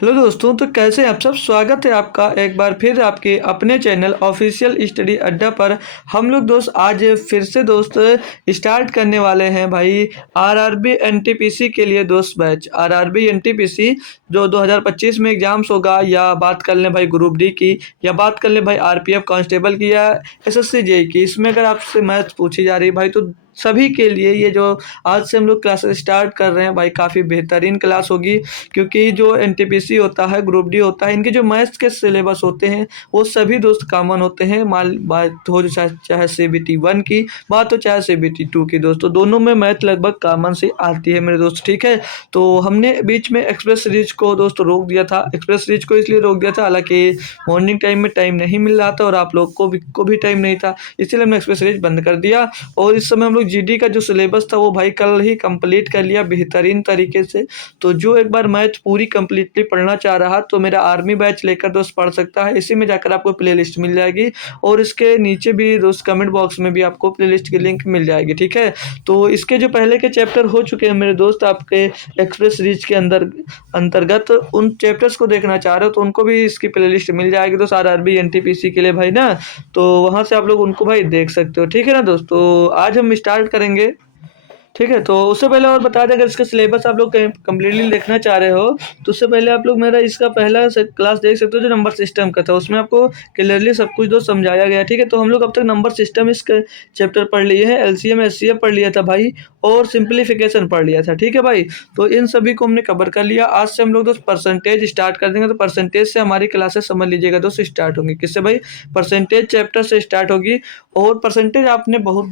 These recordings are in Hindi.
हेलो दोस्तों, तो कैसे हैं आप सब। स्वागत है आपका एक बार फिर आपके अपने चैनल ऑफिशियल स्टडी अड्डा पर। हम लोग दोस्त आज फिर से दोस्त स्टार्ट करने वाले हैं भाई आरआरबी एनटीपीसी के लिए दोस्त बैच। आरआरबी एनटीपीसी जो 2025 में एग्जाम्स होगा, या बात कर लें भाई ग्रुप डी की, या बात कर लें भाई आरपीएफ कांस्टेबल की, या एसएससी जेई की। इसमें अगर आपसे मैथ पूछी जा रही है भाई, तो सभी के लिए ये जो आज से हम लोग क्लासेस स्टार्ट कर रहे हैं भाई, काफ़ी बेहतरीन क्लास होगी। क्योंकि जो एनटीपीसी होता है, ग्रुप डी होता है, इनके जो मैथ्स के सिलेबस होते हैं वो सभी दोस्त कॉमन होते हैं। मान बात हो चाहे सीबीटी 1 की बात हो, चाहे सीबीटी 2 की, दोस्तों दोनों में मैथ लगभग कॉमन से आती है मेरे दोस्त। ठीक है, तो हमने बीच में एक्सप्रेस सीरीज को दोस्त रोक दिया था। एक्सप्रेस सीरीज को इसलिए रोक दिया था, हालांकि मॉर्निंग टाइम में टाइम नहीं मिल रहा था और आप लोग को भी टाइम नहीं था, इसलिए हमने एक्सप्रेस सीरीज बंद कर दिया। और इस समय हम लोग जीडी का जो सिलेबस था वो भाई कल ही कंप्लीट कर लिया बेहतरीन तरीके से। तो जो एक बार मैथ पूरी कंप्लीटली पढ़ना चाह रहा, तो मेरा आर्मी बैच लेकर दोस्त पढ़ सकता है। इसी में जाकर आपको प्लेलिस्ट मिल जाएगी, और इसके नीचे भी दोस्त कमेंट बॉक्स में भी आपको प्लेलिस्ट की लिंक मिल जाएगी। ठीक है, तो इसके जो पहले के चैप्टर हो चुके हैं मेरे दोस्त आपके एक्सप्रेस सीरीज के अंतर्गत, उन चैप्टर्स को देखना चाह रहे हो तो उनको भी इसकी प्लेलिस्ट मिल जाएगी दोस्त आरआरबी एनटीपीसी के लिए भाई ना। तो वहाँ से आप लोग उनको भाई देख सकते हो। ठीक है ना दोस्तों, आज हम स्टार्ट करेंगे। ठीक है, तो उससे पहले और बता दें, अगर इसका सिलेबस आप लोग कम्प्लीटली देखना चाह रहे हो तो उससे पहले आप लोग मेरा इसका पहला क्लास देख सकते हो जो नंबर सिस्टम का था। उसमें आपको क्लियरली सब कुछ दोस्त समझाया गया। ठीक है, तो हम लोग अब तक नंबर सिस्टम इसके चैप्टर पढ़ लिए हैं, एलसीएम एचसीएफ पढ़ लिया था भाई, और सिंप्लीफिकेशन पढ़ लिया था। ठीक है भाई, तो इन सभी को हमने कवर कर लिया। आज से हम लोग दोस्त परसेंटेज स्टार्ट कर देंगे। तो परसेंटेज से हमारी क्लासेस समझ लीजिएगा दोस्त स्टार्ट होंगी। किससे भाई? परसेंटेज चैप्टर से स्टार्ट होगी। और परसेंटेज आपने बहुत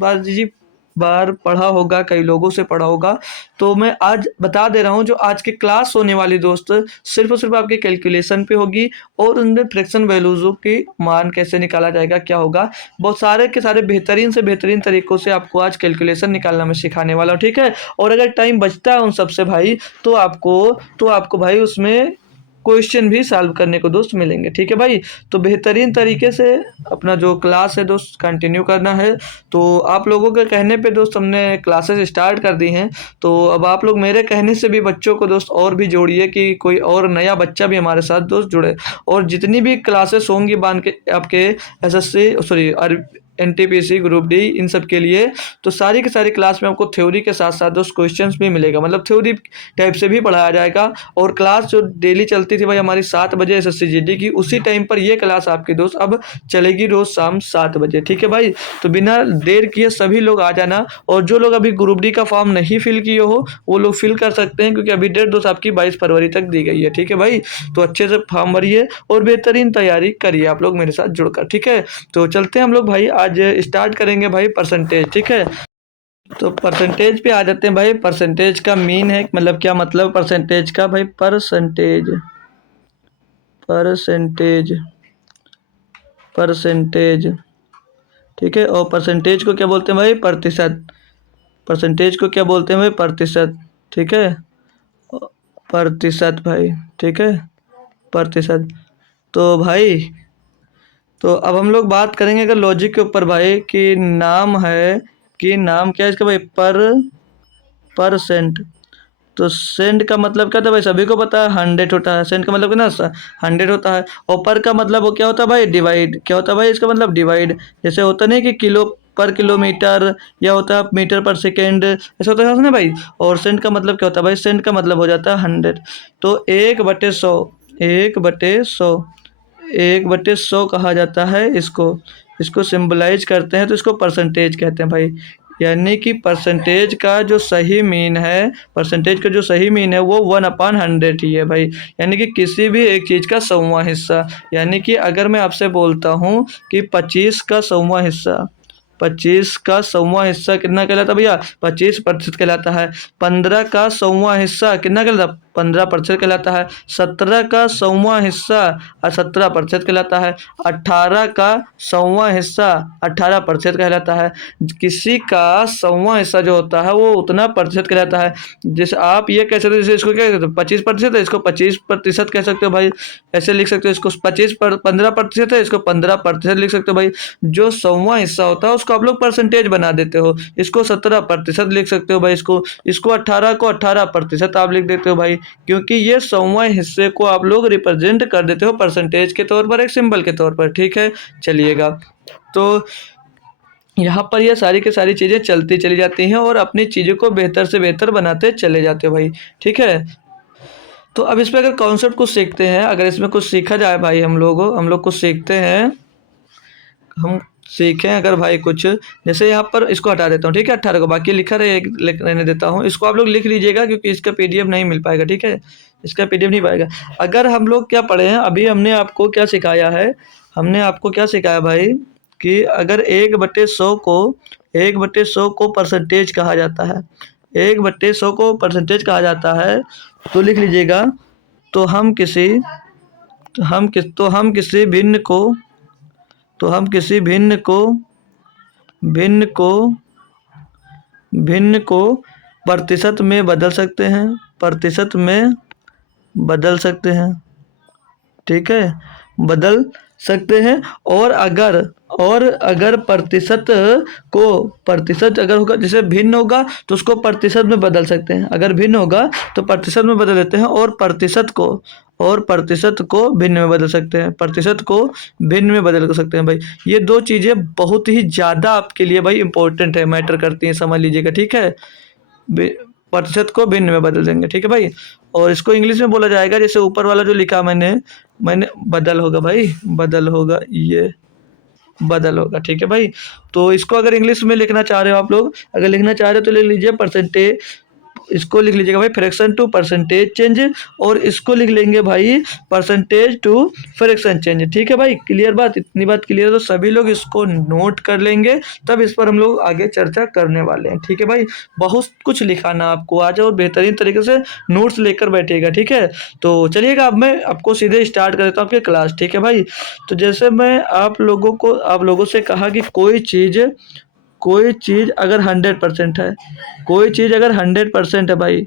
बार पढ़ा होगा, कई लोगों से पढ़ा होगा, तो मैं आज बता दे रहा हूँ। जो आज की क्लास होने वाली दोस्त सिर्फ और सिर्फ आपके कैलकुलेशन पे होगी, और उनमें फ्रैक्शन वैल्यूज़ों की मान कैसे निकाला जाएगा, क्या होगा, बहुत सारे के सारे बेहतरीन से बेहतरीन तरीकों से आपको आज कैलकुलेशन निकालना मैं सिखाने वाला हूँ। ठीक है, और अगर टाइम बचता है उन सबसे भाई, तो आपको भाई उसमें क्वेश्चन भी सॉल्व करने को दोस्त मिलेंगे। ठीक है भाई, तो बेहतरीन तरीके से अपना जो क्लास है दोस्त कंटिन्यू करना है। तो आप लोगों के कहने पे दोस्त हमने क्लासेस स्टार्ट कर दी हैं। तो अब आप लोग मेरे कहने से भी बच्चों को दोस्त और भी जोड़िए कि कोई और नया बच्चा भी हमारे साथ दोस्त जुड़े। और जितनी भी क्लासेस होंगी बांध के आपके SSC sorry NTPC group D इन सब के लिए, तो सारी की सारी क्लास में आपको थ्योरी के साथ साथ दोस्त क्वेश्चंस भी मिलेगा, मतलब थ्योरी टाइप से भी पढ़ाया जाएगा। और क्लास जो डेली चलती थी भाई हमारी 7 बजे एसएससी जीडी की, उसी टाइम पर ये क्लास आपकी दोस्त अब चलेगी रोज शाम 7 बजे। ठीक है भाई, तो बिना देर किए सभी लोग आ जाना। और जो लोग अभी ग्रुप डी का फॉर्म नहीं फिल किए हो वो लोग फिल कर सकते हैं, क्योंकि अभी डेट दोस्त आपकी 22 फरवरी तक दी गई है। ठीक है भाई, तो अच्छे से फॉर्म भरिए और बेहतरीन तैयारी करिए आप लोग मेरे साथ जुड़कर। ठीक है, तो चलते हैं हम लोग भाई, आज स्टार्ट करेंगे भाई परसेंटेज। ठीक है, तो परसेंटेज पे आ जाते हैं भाई। परसेंटेज का मीन है, मतलब क्या मतलब परसेंटेज का भाई? परसेंटेज परसेंटेज परसेंटेज ठीक है, और परसेंटेज को क्या बोलते हैं भाई? प्रतिशत। परसेंटेज को क्या बोलते हैं भाई? प्रतिशत। ठीक है, प्रतिशत भाई। ठीक है, प्रतिशत। तो भाई, तो अब हम लोग बात करेंगे अगर लॉजिक के ऊपर भाई, कि नाम क्या है इसका भाई? परसेंट। तो सेंट का मतलब क्या था भाई? सभी को पता है 100 होता है। सेंट का मतलब क्या ना 100 होता है। और पर का मतलब वो क्या होता है भाई? डिवाइड। क्या होता है भाई इसका मतलब? डिवाइड। जैसे होता नहीं कि किलो पर किलोमीटर, या होता है मीटर पर सेकेंड, ऐसा होता है ना भाई। और सेंट का मतलब क्या होता है भाई? सेंट का मतलब हो जाता है 100। तो 1/100, 1/100, 1/100 कहा जाता है इसको। इसको सिंबलाइज करते हैं तो इसको परसेंटेज कहते हैं भाई। यानी कि परसेंटेज का जो सही मीन है, परसेंटेज का जो सही मीन है वो 1/100 ही है भाई। यानी कि किसी भी एक चीज़ का 100वां हिस्सा। यानी कि अगर मैं आपसे बोलता हूँ कि 25 का 100वां हिस्सा, 25 का 100वां हिस्सा कितना कहलाता है भैया? 25% कहलाता है। 15 का 100वां हिस्सा कितना कहलाता है? 15% कहलाता है। 17 का 100वां हिस्सा 17% कहलाता है। 18 का 100वां हिस्सा 18% कहलाता है। किसी का 100वां हिस्सा जो होता है वो उतना प्रतिशत कहलाता है। जैसे आप ये कह सकते हो, जैसे इसको क्या कहते हो? 25% है, इसको 25% कह सकते हो भाई। ऐसे लिख सकते हो, इसको 15% है, इसको 15% लिख सकते हो भाई। जो 100वां हिस्सा होता है उसको आप लोग परसेंटेज बना देते हो। इसको 17% लिख सकते हो भाई। इसको 18 को 18% आप लिख देते हो भाई। क्योंकि ये 100वां हिस्से को आप लोग रिप्रेजेंट कर देते हो परसेंटेज के तौर पर, एक सिंबल के तौर पर। ठीक है, चलिएगा। तो यहाँ पर ये सारी की सारी चीज़ें चलती चली जाती हैं और अपनी चीज़ों को बेहतर से बेहतर बनाते चले जाते हो भाई। ठीक है, तो अब इस पे अगर कॉन्सेप्ट कुछ सीखते हैं, अगर इसमें कुछ सीखा जाए भाई, हम लोग कुछ सीखते हैं, हम सीखें अगर भाई कुछ, जैसे यहाँ पर इसको हटा देता हूँ। ठीक है, 18 को, बाकी लिखा रहने देता हूँ। इसको आप लोग लिख लीजिएगा क्योंकि इसका पीडीएफ नहीं मिल पाएगा। ठीक है, इसका पीडीएफ नहीं पाएगा। अगर हम लोग क्या पढ़े हैं अभी, हमने आपको क्या सिखाया है, हमने आपको क्या सिखाया भाई कि अगर 1/100 को 1/100 को परसेंटेज कहा जाता है, 1/100 को परसेंटेज कहा जाता है, तो लिख लीजिएगा। तो हम किसी भिन्न को भिन्न को प्रतिशत में बदल सकते हैं, प्रतिशत में बदल सकते हैं। ठीक है, बदल सकते हैं। और अगर प्रतिशत अगर होगा, जैसे भिन्न होगा तो उसको प्रतिशत में बदल सकते हैं, अगर भिन्न होगा तो प्रतिशत में बदल देते हैं, और प्रतिशत को भिन्न में बदल सकते हैं, प्रतिशत को भिन्न में बदल सकते हैं भाई। ये दो चीज़ें बहुत ही ज़्यादा आपके लिए भाई इंपॉर्टेंट है, मैटर करती हैं, समझ लीजिएगा। ठीक है, प्रतिशत को भिन्न में बदल देंगे। ठीक है भाई, और इसको इंग्लिश में बोला जाएगा, जैसे ऊपर वाला जो लिखा मैंने बदल होगा भाई, बदल होगा, ये बदल होगा। ठीक है भाई, तो इसको अगर इंग्लिश में लिखना चाह रहे हो आप लोग, अगर लिखना चाह रहे हो तो लिख लीजिए परसेंटेज, इसको लिख लीजिएगा भाई फ्रैक्शन टू परसेंटेज चेंज, और इसको लिख लेंगे भाई परसेंटेज टू फ्रैक्शन चेंज। ठीक है भाई, क्लियर बात, इतनी बात क्लियर है तो सभी लोग इसको नोट कर लेंगे, तब इस पर हम लोग आगे चर्चा करने वाले हैं। ठीक है भाई, बहुत कुछ लिखाना आपको आज और बेहतरीन तरीके से नोट्स लेकर बैठिएगा। ठीक है, तो चलिएगा, अब मैं आपको सीधे स्टार्ट कर देता हूँ आपकी क्लास। ठीक है भाई, तो जैसे मैं आप लोगों से कहा कि कोई चीज़ अगर 100% है, कोई चीज़ अगर 100% है भाई,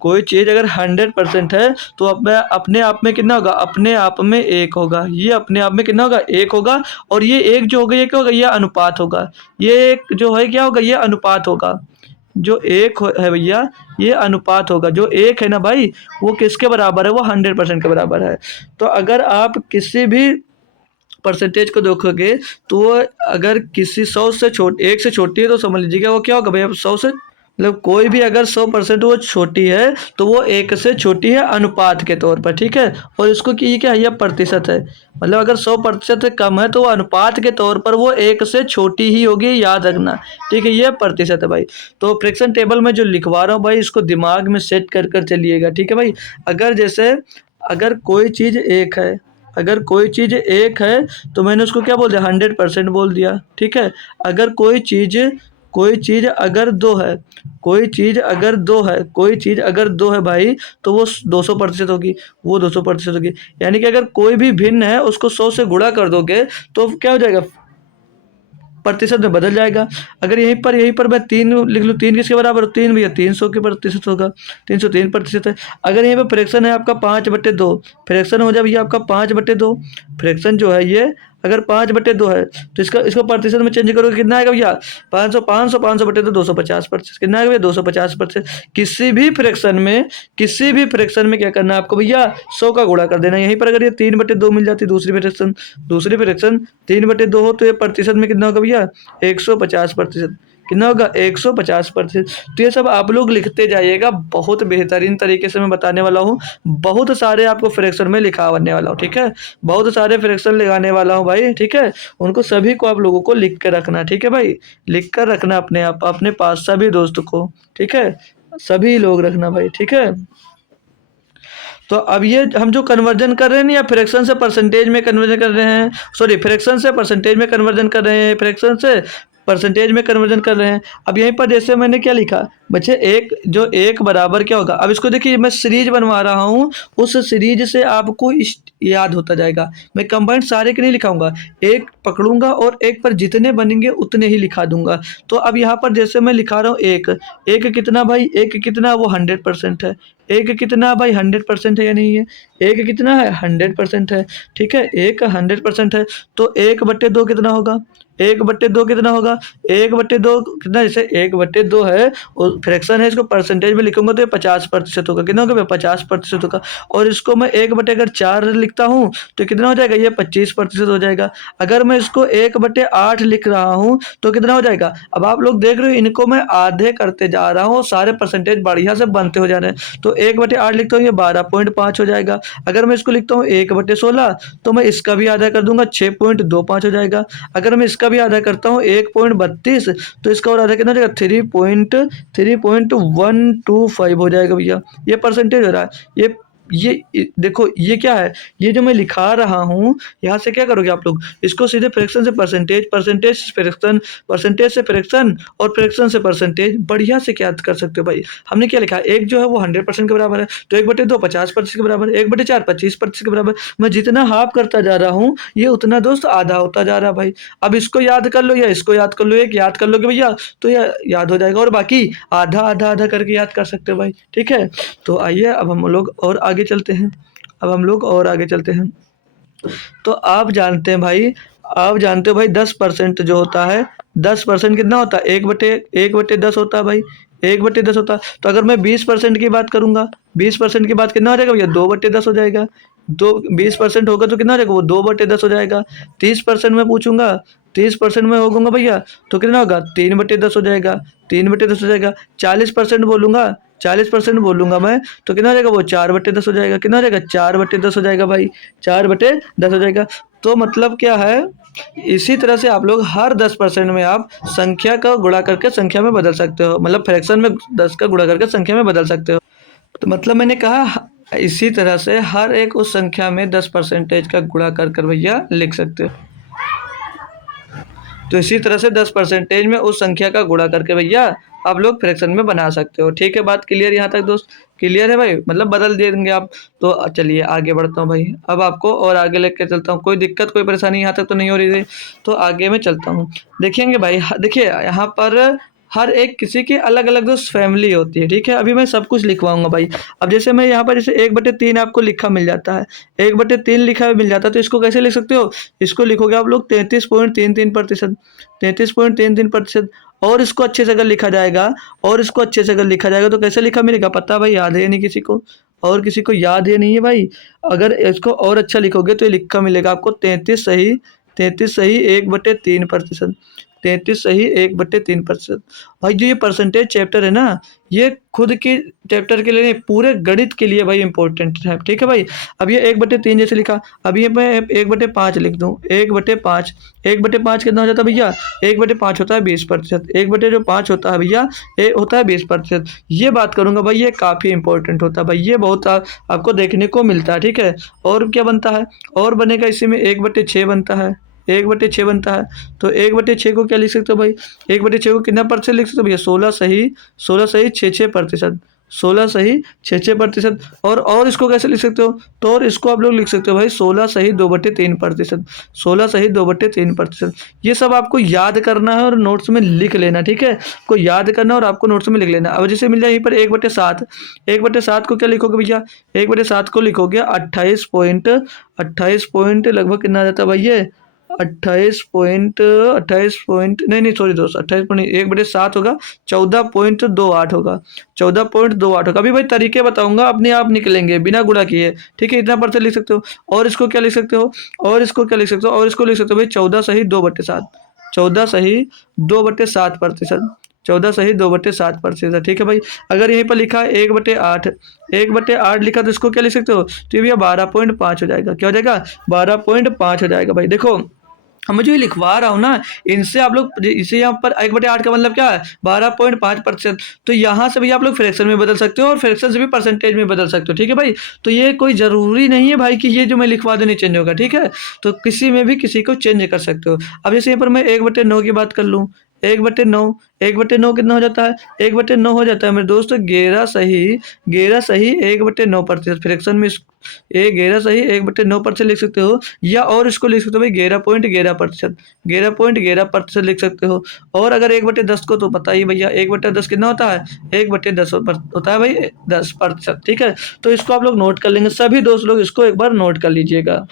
कोई चीज़ अगर 100% है, तो अपने आप में कितना होगा, अपने आप में 1 होगा। ये अपने आप में कितना होगा, 1 होगा। और ये 1 जो होगा, ये क्या होगा, ये अनुपात होगा। ये एक जो है क्या होगा, ये अनुपात होगा। जो 1 है भैया, ये अनुपात होगा। जो 1 है ना भाई, वो किसके बराबर है, वो 100% के बराबर है। तो अगर आप किसी भी परसेंटेज को देखोगे, तो वो अगर किसी 100 से 1 से छोटी है, तो समझ लीजिएगा वो क्या होगा भाई, अब 100 से मतलब कोई भी अगर 100% वो छोटी है, तो वो 1 से छोटी है अनुपात के तौर पर। ठीक है, और इसको कि ये क्या है, ये प्रतिशत है, मतलब अगर 100% से कम है तो वो अनुपात के तौर पर वो 1 से छोटी ही होगी, याद रखना। ठीक है, ये प्रतिशत है भाई। तो फ्रैक्शन टेबल में जो लिखवा रहा हूँ भाई, इसको दिमाग में सेट कर चलिएगा। ठीक है भाई, अगर कोई चीज़ 1 है, अगर कोई चीज़ 1 है, तो मैंने उसको क्या बोल दिया, 100% बोल दिया। ठीक है, अगर कोई चीज़ अगर 2 है, कोई चीज़ अगर 2 है भाई, तो वो 200% होगी, वो 200% होगी। यानी कि अगर कोई भी भिन्न है, उसको 100 से गुणा कर दोगे तो क्या हो जाएगा, प्रतिशत में बदल जाएगा। अगर यहीं पर मैं 3 लिख लूँ, 3 किसके बराबर, 3 भैया 300 के प्रतिशत होगा, 303% है। अगर यहीं पर फ्रैक्शन है आपका 5/2, फ्रैक्शन हो जाए भैया आपका 5/2, फ्रैक्शन जो है ये अगर 5/2 है, तो इसको प्रतिशत में चेंज करोगे, कितना आएगा भैया, 500/2 250%, कितना आएगा भैया, 250%। किसी भी फ्रैक्शन में क्या करना है आपको भैया, 100 का गुणा कर देना। यहीं पर अगर ये 3/2 मिल जाती, दूसरी फ्रैक्शन 3/2 हो, तो ये प्रतिशत में कितना होगा भैया, 150%। कितना होगा, 150%। तो ये सब आप लोग लिखते जाइएगा, बहुत बेहतरीन तरीके से मैं बताने वाला हूँ। बहुत सारे आपको फ्रैक्शन में लिखाने वाला हूँ। ठीक है, बहुत सारे फ्रैक्शन लगाने वाला हूँ भाई। ठीक है, उनको सभी को आप लोगों को लिख कर रखना। ठीक है भाई, लिख कर रखना अपने पास सभी दोस्तों को। ठीक है, सभी लोग रखना भाई। ठीक है, तो अब ये हम जो कन्वर्जन कर रहे हैं ना, या फ्रैक्शन से परसेंटेज में कन्वर्जन कर रहे हैं, सॉरी फ्रैक्शन से परसेंटेज में कन्वर्जन कर रहे हैं, फ्रैक्शन से परसेंटेज में कन्वर्जन कर रहे हैं। अब यहीं पर जैसे मैंने क्या लिखा बच्चे, 1 बराबर क्या होगा, अब इसको देखिए, मैं सीरीज बनवा रहा हूँ, उस सीरीज से आपको याद होता जाएगा। मैं कंबाइंड सारे के नहीं लिखाऊंगा, एक पकड़ूंगा और एक पर जितने बनेंगे उतने ही लिखा दूंगा। तो अब यहाँ पर जैसे मैं लिखा रहा हूँ, एक कितना भाई, एक कितना, वो 100% है। एक कितना भाई, 100% है या नहीं है, एक कितना है, 100% है। ठीक है, एक 100% है, तो 1/2 कितना होगा, 1/2 कितना होगा, 1/2 कितना, जैसे 1/2 है, और फ्रैक्शन है, इसको परसेंटेज में लिखूंगा तो ये 50% होगा। कितना होगा? 50% होगा। और इसको मैं 1/4 लिखता हूँ तो कितना हो जाएगा? ये 25% हो जाएगा। अगर मैं इसको 1/8 लिख रहा हूँ तो कितना हो जाएगा? अब आप लोग देख रहे हो, इनको मैं आधे करते जा रहा हूँ, सारे परसेंटेज बढ़िया से बनते हो जा रहे हैं। तो 1/8 लिखता हूँ, ये 12.5 हो जाएगा। अगर मैं इसको लिखता हूँ 1/16 तो मैं इसका भी आधा कर दूंगा, 6.25 हो जाएगा। अगर मैं इसका भी आधा करता हूँ 1.32 तो इसका और आधा कितना हो जाएगा? 3.125 हो जाएगा भैया। ये परसेंटेज हो रहा है। देखो ये क्या है? ये जो मैं लिखा रहा हूँ, यहाँ से क्या करोगे आप लोग? इसको सीधे फ्रैक्शन से परसेंटेज, परसेंटेज से फ्रैक्शन, परसेंटेज से फ्रैक्शन और फ्रैक्शन से परसेंटेज बढ़िया से याद कर सकते हो भाई। हमने क्या लिखा है? एक जो है वो 100% के बराबर है, तो 1/2 50% के बराबर है, 1/4 25% के बराबर। मैं जितना हाफ करता जा रहा हूँ ये उतना दोस्त आधा होता जा रहा है भाई। अब इसको याद कर लो या इसको याद कर लो, एक याद कर लोगे भैया तो यह याद हो जाएगा, और बाकी आधा आधा आधा करके याद कर सकते हो भाई। ठीक है, तो आइए अब हम लोग और आगे चलते हैं। अब हम लोग और आगे चलते हैं। तो आप जानते हैं भाई, आप जानते हो भाई 10% जो होता है, 10% कितना होता है? 1/10 होता है भाई, 1/10 होता है। तो अगर मैं 20% की बात करूंगा, 20% की बात कितना हो जाएगा भैया? 2/10 हो जाएगा। दो 20% होगा तो कितना हो जाएगा? वो 2/10 हो जाएगा। 30% में पूछूंगा, 30% में होगा भैया तो कितना होगा? 3/10 हो जाएगा, 3/10 हो जाएगा। 40% बोलूंगा, 40% बोलूंगा मैं तो कितना हो जाएगा? वो 4/10 हो जाएगा। कितना हो जाएगा? 4/10 हो जाएगा भाई, 4/10 हो जाएगा। तो मतलब क्या है? इसी तरह से आप लोग हर 10% में आप संख्या का गुणा करके संख्या में बदल सकते हो, मतलब फ्रैक्शन में 10 का गुणा करके संख्या में बदल सकते हो। तो मतलब मैंने कहा इसी तरह से हर एक उस संख्या में 10% का गुणा कर कर भैया लिख सकते हो। तो इसी तरह से 10% में उस संख्या का गुणा करके भैया आप लोग फ्रैक्शन में बना सकते हो। ठीक है, बात क्लियर यहाँ तक दोस्त? क्लियर है भाई? मतलब बदल देंगे आप। तो चलिए आगे बढ़ता हूँ भाई, अब आपको और आगे लेके चलता हूँ। कोई दिक्कत कोई परेशानी यहाँ तक तो नहीं हो रही थी? तो आगे मैं चलता हूँ। देखेंगे भाई, देखिए यहाँ पर हर एक किसी की अलग अलग दोस्त फैमिली होती है। ठीक है, अभी मैं सब कुछ लिखवाऊंगा भाई। अब जैसे मैं यहाँ पर जैसे 1/3 आपको लिखा मिल जाता है, 1/3 लिखा हुआ मिल जाता है, तो इसको कैसे लिख सकते हो? इसको लिखोगे आप लोग 33.33%, 33.33%। और इसको अच्छे से अगर लिखा जाएगा, और इसको अच्छे से अगर लिखा जाएगा तो कैसे लिखा मिलेगा? पता है भाई? याद है नहीं किसी को? और किसी को याद है नहीं है भाई? अगर इसको और अच्छा लिखोगे तो ये लिखा मिलेगा आपको 33 सही 1/3%, 33 सही 1/3%। भाई जो ये परसेंटेज चैप्टर है ना, ये खुद के चैप्टर के लिए नहीं, पूरे गणित के लिए भाई इंपॉर्टेंट है। ठीक है भाई, अब ये 1/3 जैसे लिखा, अब ये मैं 1/5 लिख दूं, 1/5, 1/5 कितना हो जाता है भैया? 1/5 होता है 20%, 1/5 होता है भैया, ये होता है 20%। ये बात करूंगा भाई, ये काफ़ी इंपॉर्टेंट होता है भाई, ये बहुत आपको देखने को मिलता है। ठीक है, और क्या बनता है? और बनेगा इसी में 1/6 बनता है, 1/6 बनता है। तो 1/6 को क्या लिख सकते हो भाई? 1/6 को कितना परसेंट लिख सकते हो भैया? 16 सही 6%, 16 सही 6%। और इसको कैसे लिख सकते हो? तो और इसको आप लोग लिख सकते हो भाई 16 सही 2/3%, 16 सही 2/3%। ये सब आपको याद करना है और नोट्स में लिख लेना। ठीक है, को याद करना और आपको नोट्स में लिख लेना। अब जैसे मिल जाए यहीं पर 1/7, 1/7 को क्या लिखोगे भैया? 1/7 को लिखोगे 28 पॉइंट लगभग कितना आ जाता है भाई? ये 28 पॉइंट नहीं नहीं सॉरी दोस्त, 28.1/7 होगा, 14.28 होगा, 14.28 होगा। अभी भाई तरीके बताऊंगा, अपने आप निकलेंगे बिना गुणा किए। ठीक है, इतना परसेंट लिख सकते हो। और इसको क्या लिख सकते हो? और इसको क्या लिख सकते हो? और इसको लिख सकते हो भाई 14 सही 2/7, 14 सही 2/7%, 14 सही 2/7%। ठीक है भाई, अगर यहीं पर लिखा है 1/8, 1/8 लिखा तो इसको क्या लिख सकते हो? तो ये भैया 12.5 हो जाएगा। क्या हो जाएगा? 12.5 हो जाएगा भाई। देखो मैं जो ये लिखवा रहा हूँ ना, इनसे आप लोग इसे यहाँ पर 1/8 का मतलब क्या है? 12.5%। तो यहाँ से भी आप लोग फ्रैक्शन में बदल सकते हो और फ्रैक्शन से भी परसेंटेज में बदल सकते हो। ठीक है भाई, तो ये कोई ज़रूरी नहीं है भाई कि ये जो मैं लिखवा दूँ नहीं चेंज होगा। ठीक है, तो किसी में भी किसी को चेंज कर सकते हो। अब जैसे यहाँ पर मैं 1/9 की बात कर लूँ, 1/9, 1/9 कितना हो जाता है? 1/9 हो जाता है मेरे दोस्त 11 सही 1/9%। फ्रैक्शन में ये 11 सही 1/9% लिख सकते हो, या और इसको लिख सकते हो भाई 11.11%, 11.11% लिख सकते हो। और अगर 1/10 को तो पता ही भैया 1/10 कितना होता है? 1/10 होता है भाई 10%। ठीक है, तो इसको आप लोग नोट कर लेंगे, सभी दोस्त लोग इसको एक बार नोट कर लीजिएगा।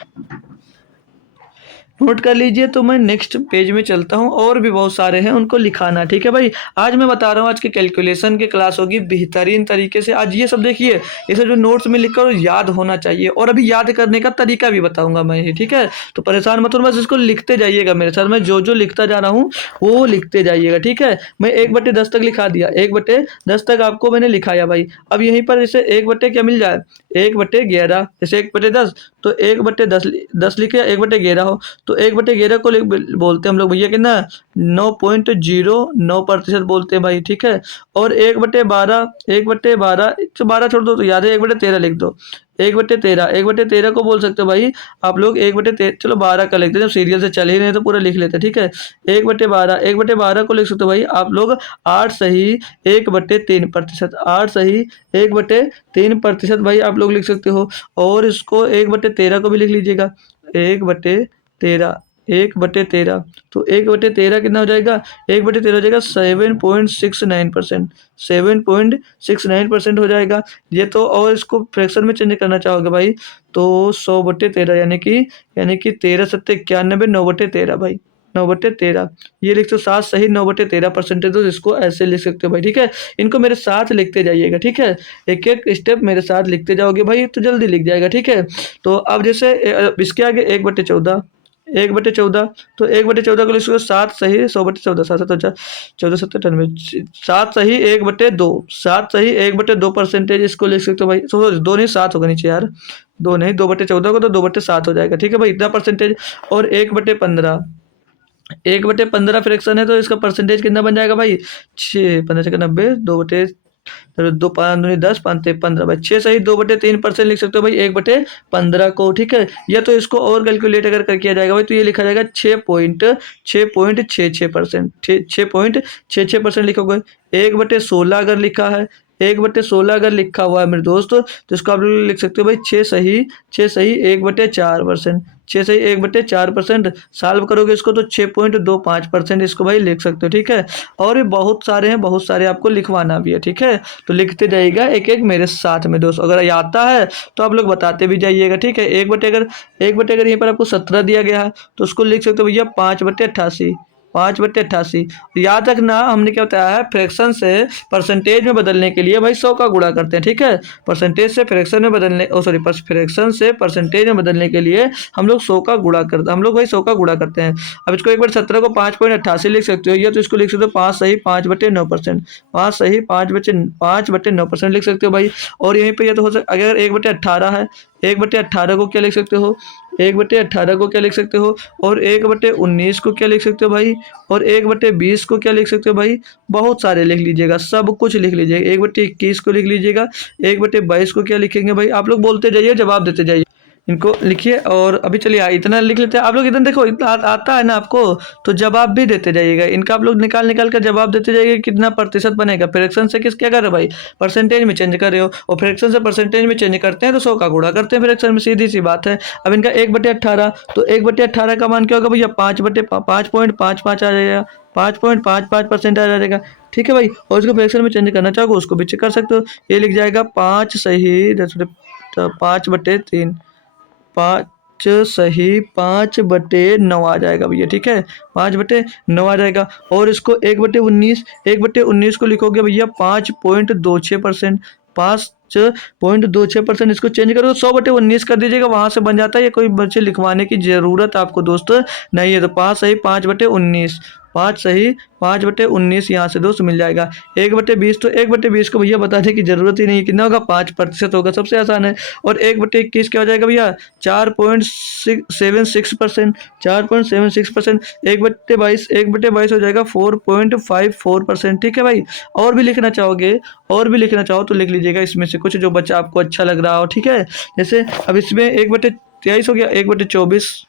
नोट कर लीजिए। तो मैं नेक्स्ट पेज में चलता हूँ, और भी बहुत सारे हैं उनको लिखाना, ठीक है भाई। आज मैं बता रहा हूँ, आज की कैलकुलेशन की क्लास होगी बेहतरीन तरीके से। आज ये सब देखिए, इसे जो नोट्स में लिखकर याद होना चाहिए, और अभी याद करने का तरीका भी बताऊंगा मैं ही, ठीक है। तो परेशान मत हो, बस इसको लिखते जाइएगा मेरे साथ। मैं जो जो लिखता जा रहा हूँ वो लिखते जाइएगा, ठीक है। मैं 1/10 तक लिखा दिया, 1/10 तक आपको मैंने लिखाया भाई। अब यहीं पर जैसे 1/, क्या मिल जाए, 1/11, जैसे 1/10, तो 1/10 लिखे, 1/11 हो, तो 1/11 को बोलते हैं हम लोग भैया कितना, 9.09% बोलते हैं भाई, ठीक है। और 1/12, 1/12, तो 12 छोड़ दो तो याद है, 1/13 लिख दो। 1/13, 1/13 को बोल सकते हो भाई आप लोग 1/13, चलो 12 का लिखते हैं, जब सीरियल से चल ही रहे हैं तो पूरा लिख लेते हैं, ठीक है। 1/12, 1/12 को लिख सकते हो भाई आप लोग 8 सही 1/3%, 8 सही 1/3% भाई आप लोग लिख सकते हो। और इसको 1/13 को भी लिख लीजिएगा, 1/13, 1/13, तो 1/13 कितना हो जाएगा, 1/13 हो जाएगा 7.69%, 7.69% हो जाएगा ये तो। और इसको फ्रैक्शन में चेंज करना चाहोगे भाई, तो 100/13, यानी कि 13 सत्ते 91, 9/13 भाई, 9/13, ये लिख दो 7 सही 9/13%, तो इसको ऐसे लिख सकते हो भाई, ठीक है। इनको मेरे साथ लिखते जाइएगा, ठीक है। एक एक स्टेप मेरे साथ लिखते जाओगे भाई तो जल्दी लिख जाएगा, ठीक है। तो अब जैसे इसके आगे 1/14, 1/14, तो 1/14 को लिख सकते हो 7 सही 100/14, 7 7 14 7 98, 7 सही 1/2, 7 सही 1/2%, इसको लिख सकते हो भाई। सॉरी 2 नहीं 7 होगा नीचे यार, 2 नहीं, 2/14 को तो 2/7 हो जाएगा, ठीक है भाई, इतना परसेंटेज। और 1/15, 1/15 फ्रैक्शन है, तो इसका परसेंटेज कितना बन जाएगा भाई, 6, 15 90, 2 दो 5 दूनी 10, 5 ते 15 भाई, 6 सही 2/3% लिख सकते हो भाई 1/15 को, ठीक है। या तो इसको और कैलकुलेट अगर कर किया जाएगा भाई, तो ये लिखा जाएगा 6.66%, 6.66% लिखोगे। 1/16 अगर लिखा है, 1/16 अगर लिखा हुआ है मेरे दोस्त, तो इसको आप लोग लिख सकते हो भाई 6 सही 1/4%, 6 सही 1/4%, सॉल्व करोगे इसको तो 6.25% इसको भाई लिख सकते हो, ठीक है। और भी बहुत सारे हैं, बहुत सारे आपको लिखवाना भी है, ठीक है। तो लिखते जाइएगा एक एक मेरे साथ में दोस्त, अगर आता है तो आप लोग बताते भी जाइएगा, ठीक है। 1/अगर यहीं पर आपको 17 दिया गया है, तो उसको लिख सकते हो भैया 5/88, 5/88। याद रखना हमने क्या बताया है, फ्रैक्शन से परसेंटेज में बदलने के लिए भाई 100 का गुणा करते हैं, ठीक है। परसेंटेज से फ्रैक्शन में बदलने, सॉरी, फ्रैक्शन से परसेंटेज में बदलने के लिए हम लोग 100 का गुणा करते हैं, हम लोग भाई 100 का गुणा करते हैं। अब इसको 1/17 को 5.88 लिख सकते हो, या तो इसको लिख सकते हो 5 सही 5/9%, 5 सही 5/9% लिख सकते हो भाई। और यहीं पे ये तो हो सकता, अगर 1/18 है, 1/18 को क्या लिख सकते हो, 1/18 को क्या लिख सकते हो, और 1/19 को क्या लिख सकते हो भाई, और 1/20 को क्या लिख सकते हो भाई, बहुत सारे लिख लीजिएगा, सब कुछ लिख लीजिएगा। 1/21 को लिख लीजिएगा, 1/22 को क्या लिखेंगे भाई, आप लोग बोलते जाइए, जवाब देते जाइए, इनको लिखिए। और अभी चलिए इतना लिख लेते हैं आप लोग, इतना देखो, इतना आता है ना आपको, तो जवाब भी देते जाइएगा, इनका आप लोग निकाल निकाल कर जवाब देते जाइएगा, कितना प्रतिशत बनेगा। फ्रैक्शन से क्या कर रहे हो भाई, परसेंटेज में चेंज कर रहे हो, और फ्रैक्शन से परसेंटेज में चेंज करते हैं तो 100 का गुणा करते हैं फ्रैक्शन में, सीधी सी बात है। अब इनका 1/18, तो 1/18 का मान क्या होगा भैया, 5/5.55 आ जाएगा, 5.55% आ जाएगा, ठीक है भाई। और इसको फ्रैक्शन में चेंज करना चाहोगे उसको भी चेक कर सकते हो, ये लिख जाएगा 5 सही 5/3, 5 सही 5/9 आ जाएगा भैया, ठीक है, 5/9 आ जाएगा। और इसको 1/19, 1/19 को लिखोगे भैया 5.26%, 5.26%, इसको चेंज करो 100/19 कर दीजिएगा, वहां से बन जाता है। ये कोई बच्चे लिखवाने की जरूरत आपको दोस्त नहीं है। तो 5 सही 5/19, 5 सही 5/19 यहाँ से दोस्त मिल जाएगा। 1/20, तो 1/20 को भैया बताने की जरूरत ही नहीं है, कितना होगा 5% होगा, सबसे आसान है। और 1/21 क्या हो जाएगा भैया, 4.76%, 4.76%। 1/22, 1/22 हो जाएगा 4.54%, ठीक है भाई। और भी लिखना चाहोगे, और भी लिखना चाहो तो लिख लीजिएगा, इसमें से कुछ जो बच्चा आपको अच्छा लग रहा हो, ठीक है। जैसे अब इसमें 1/23 हो गया, 1/24,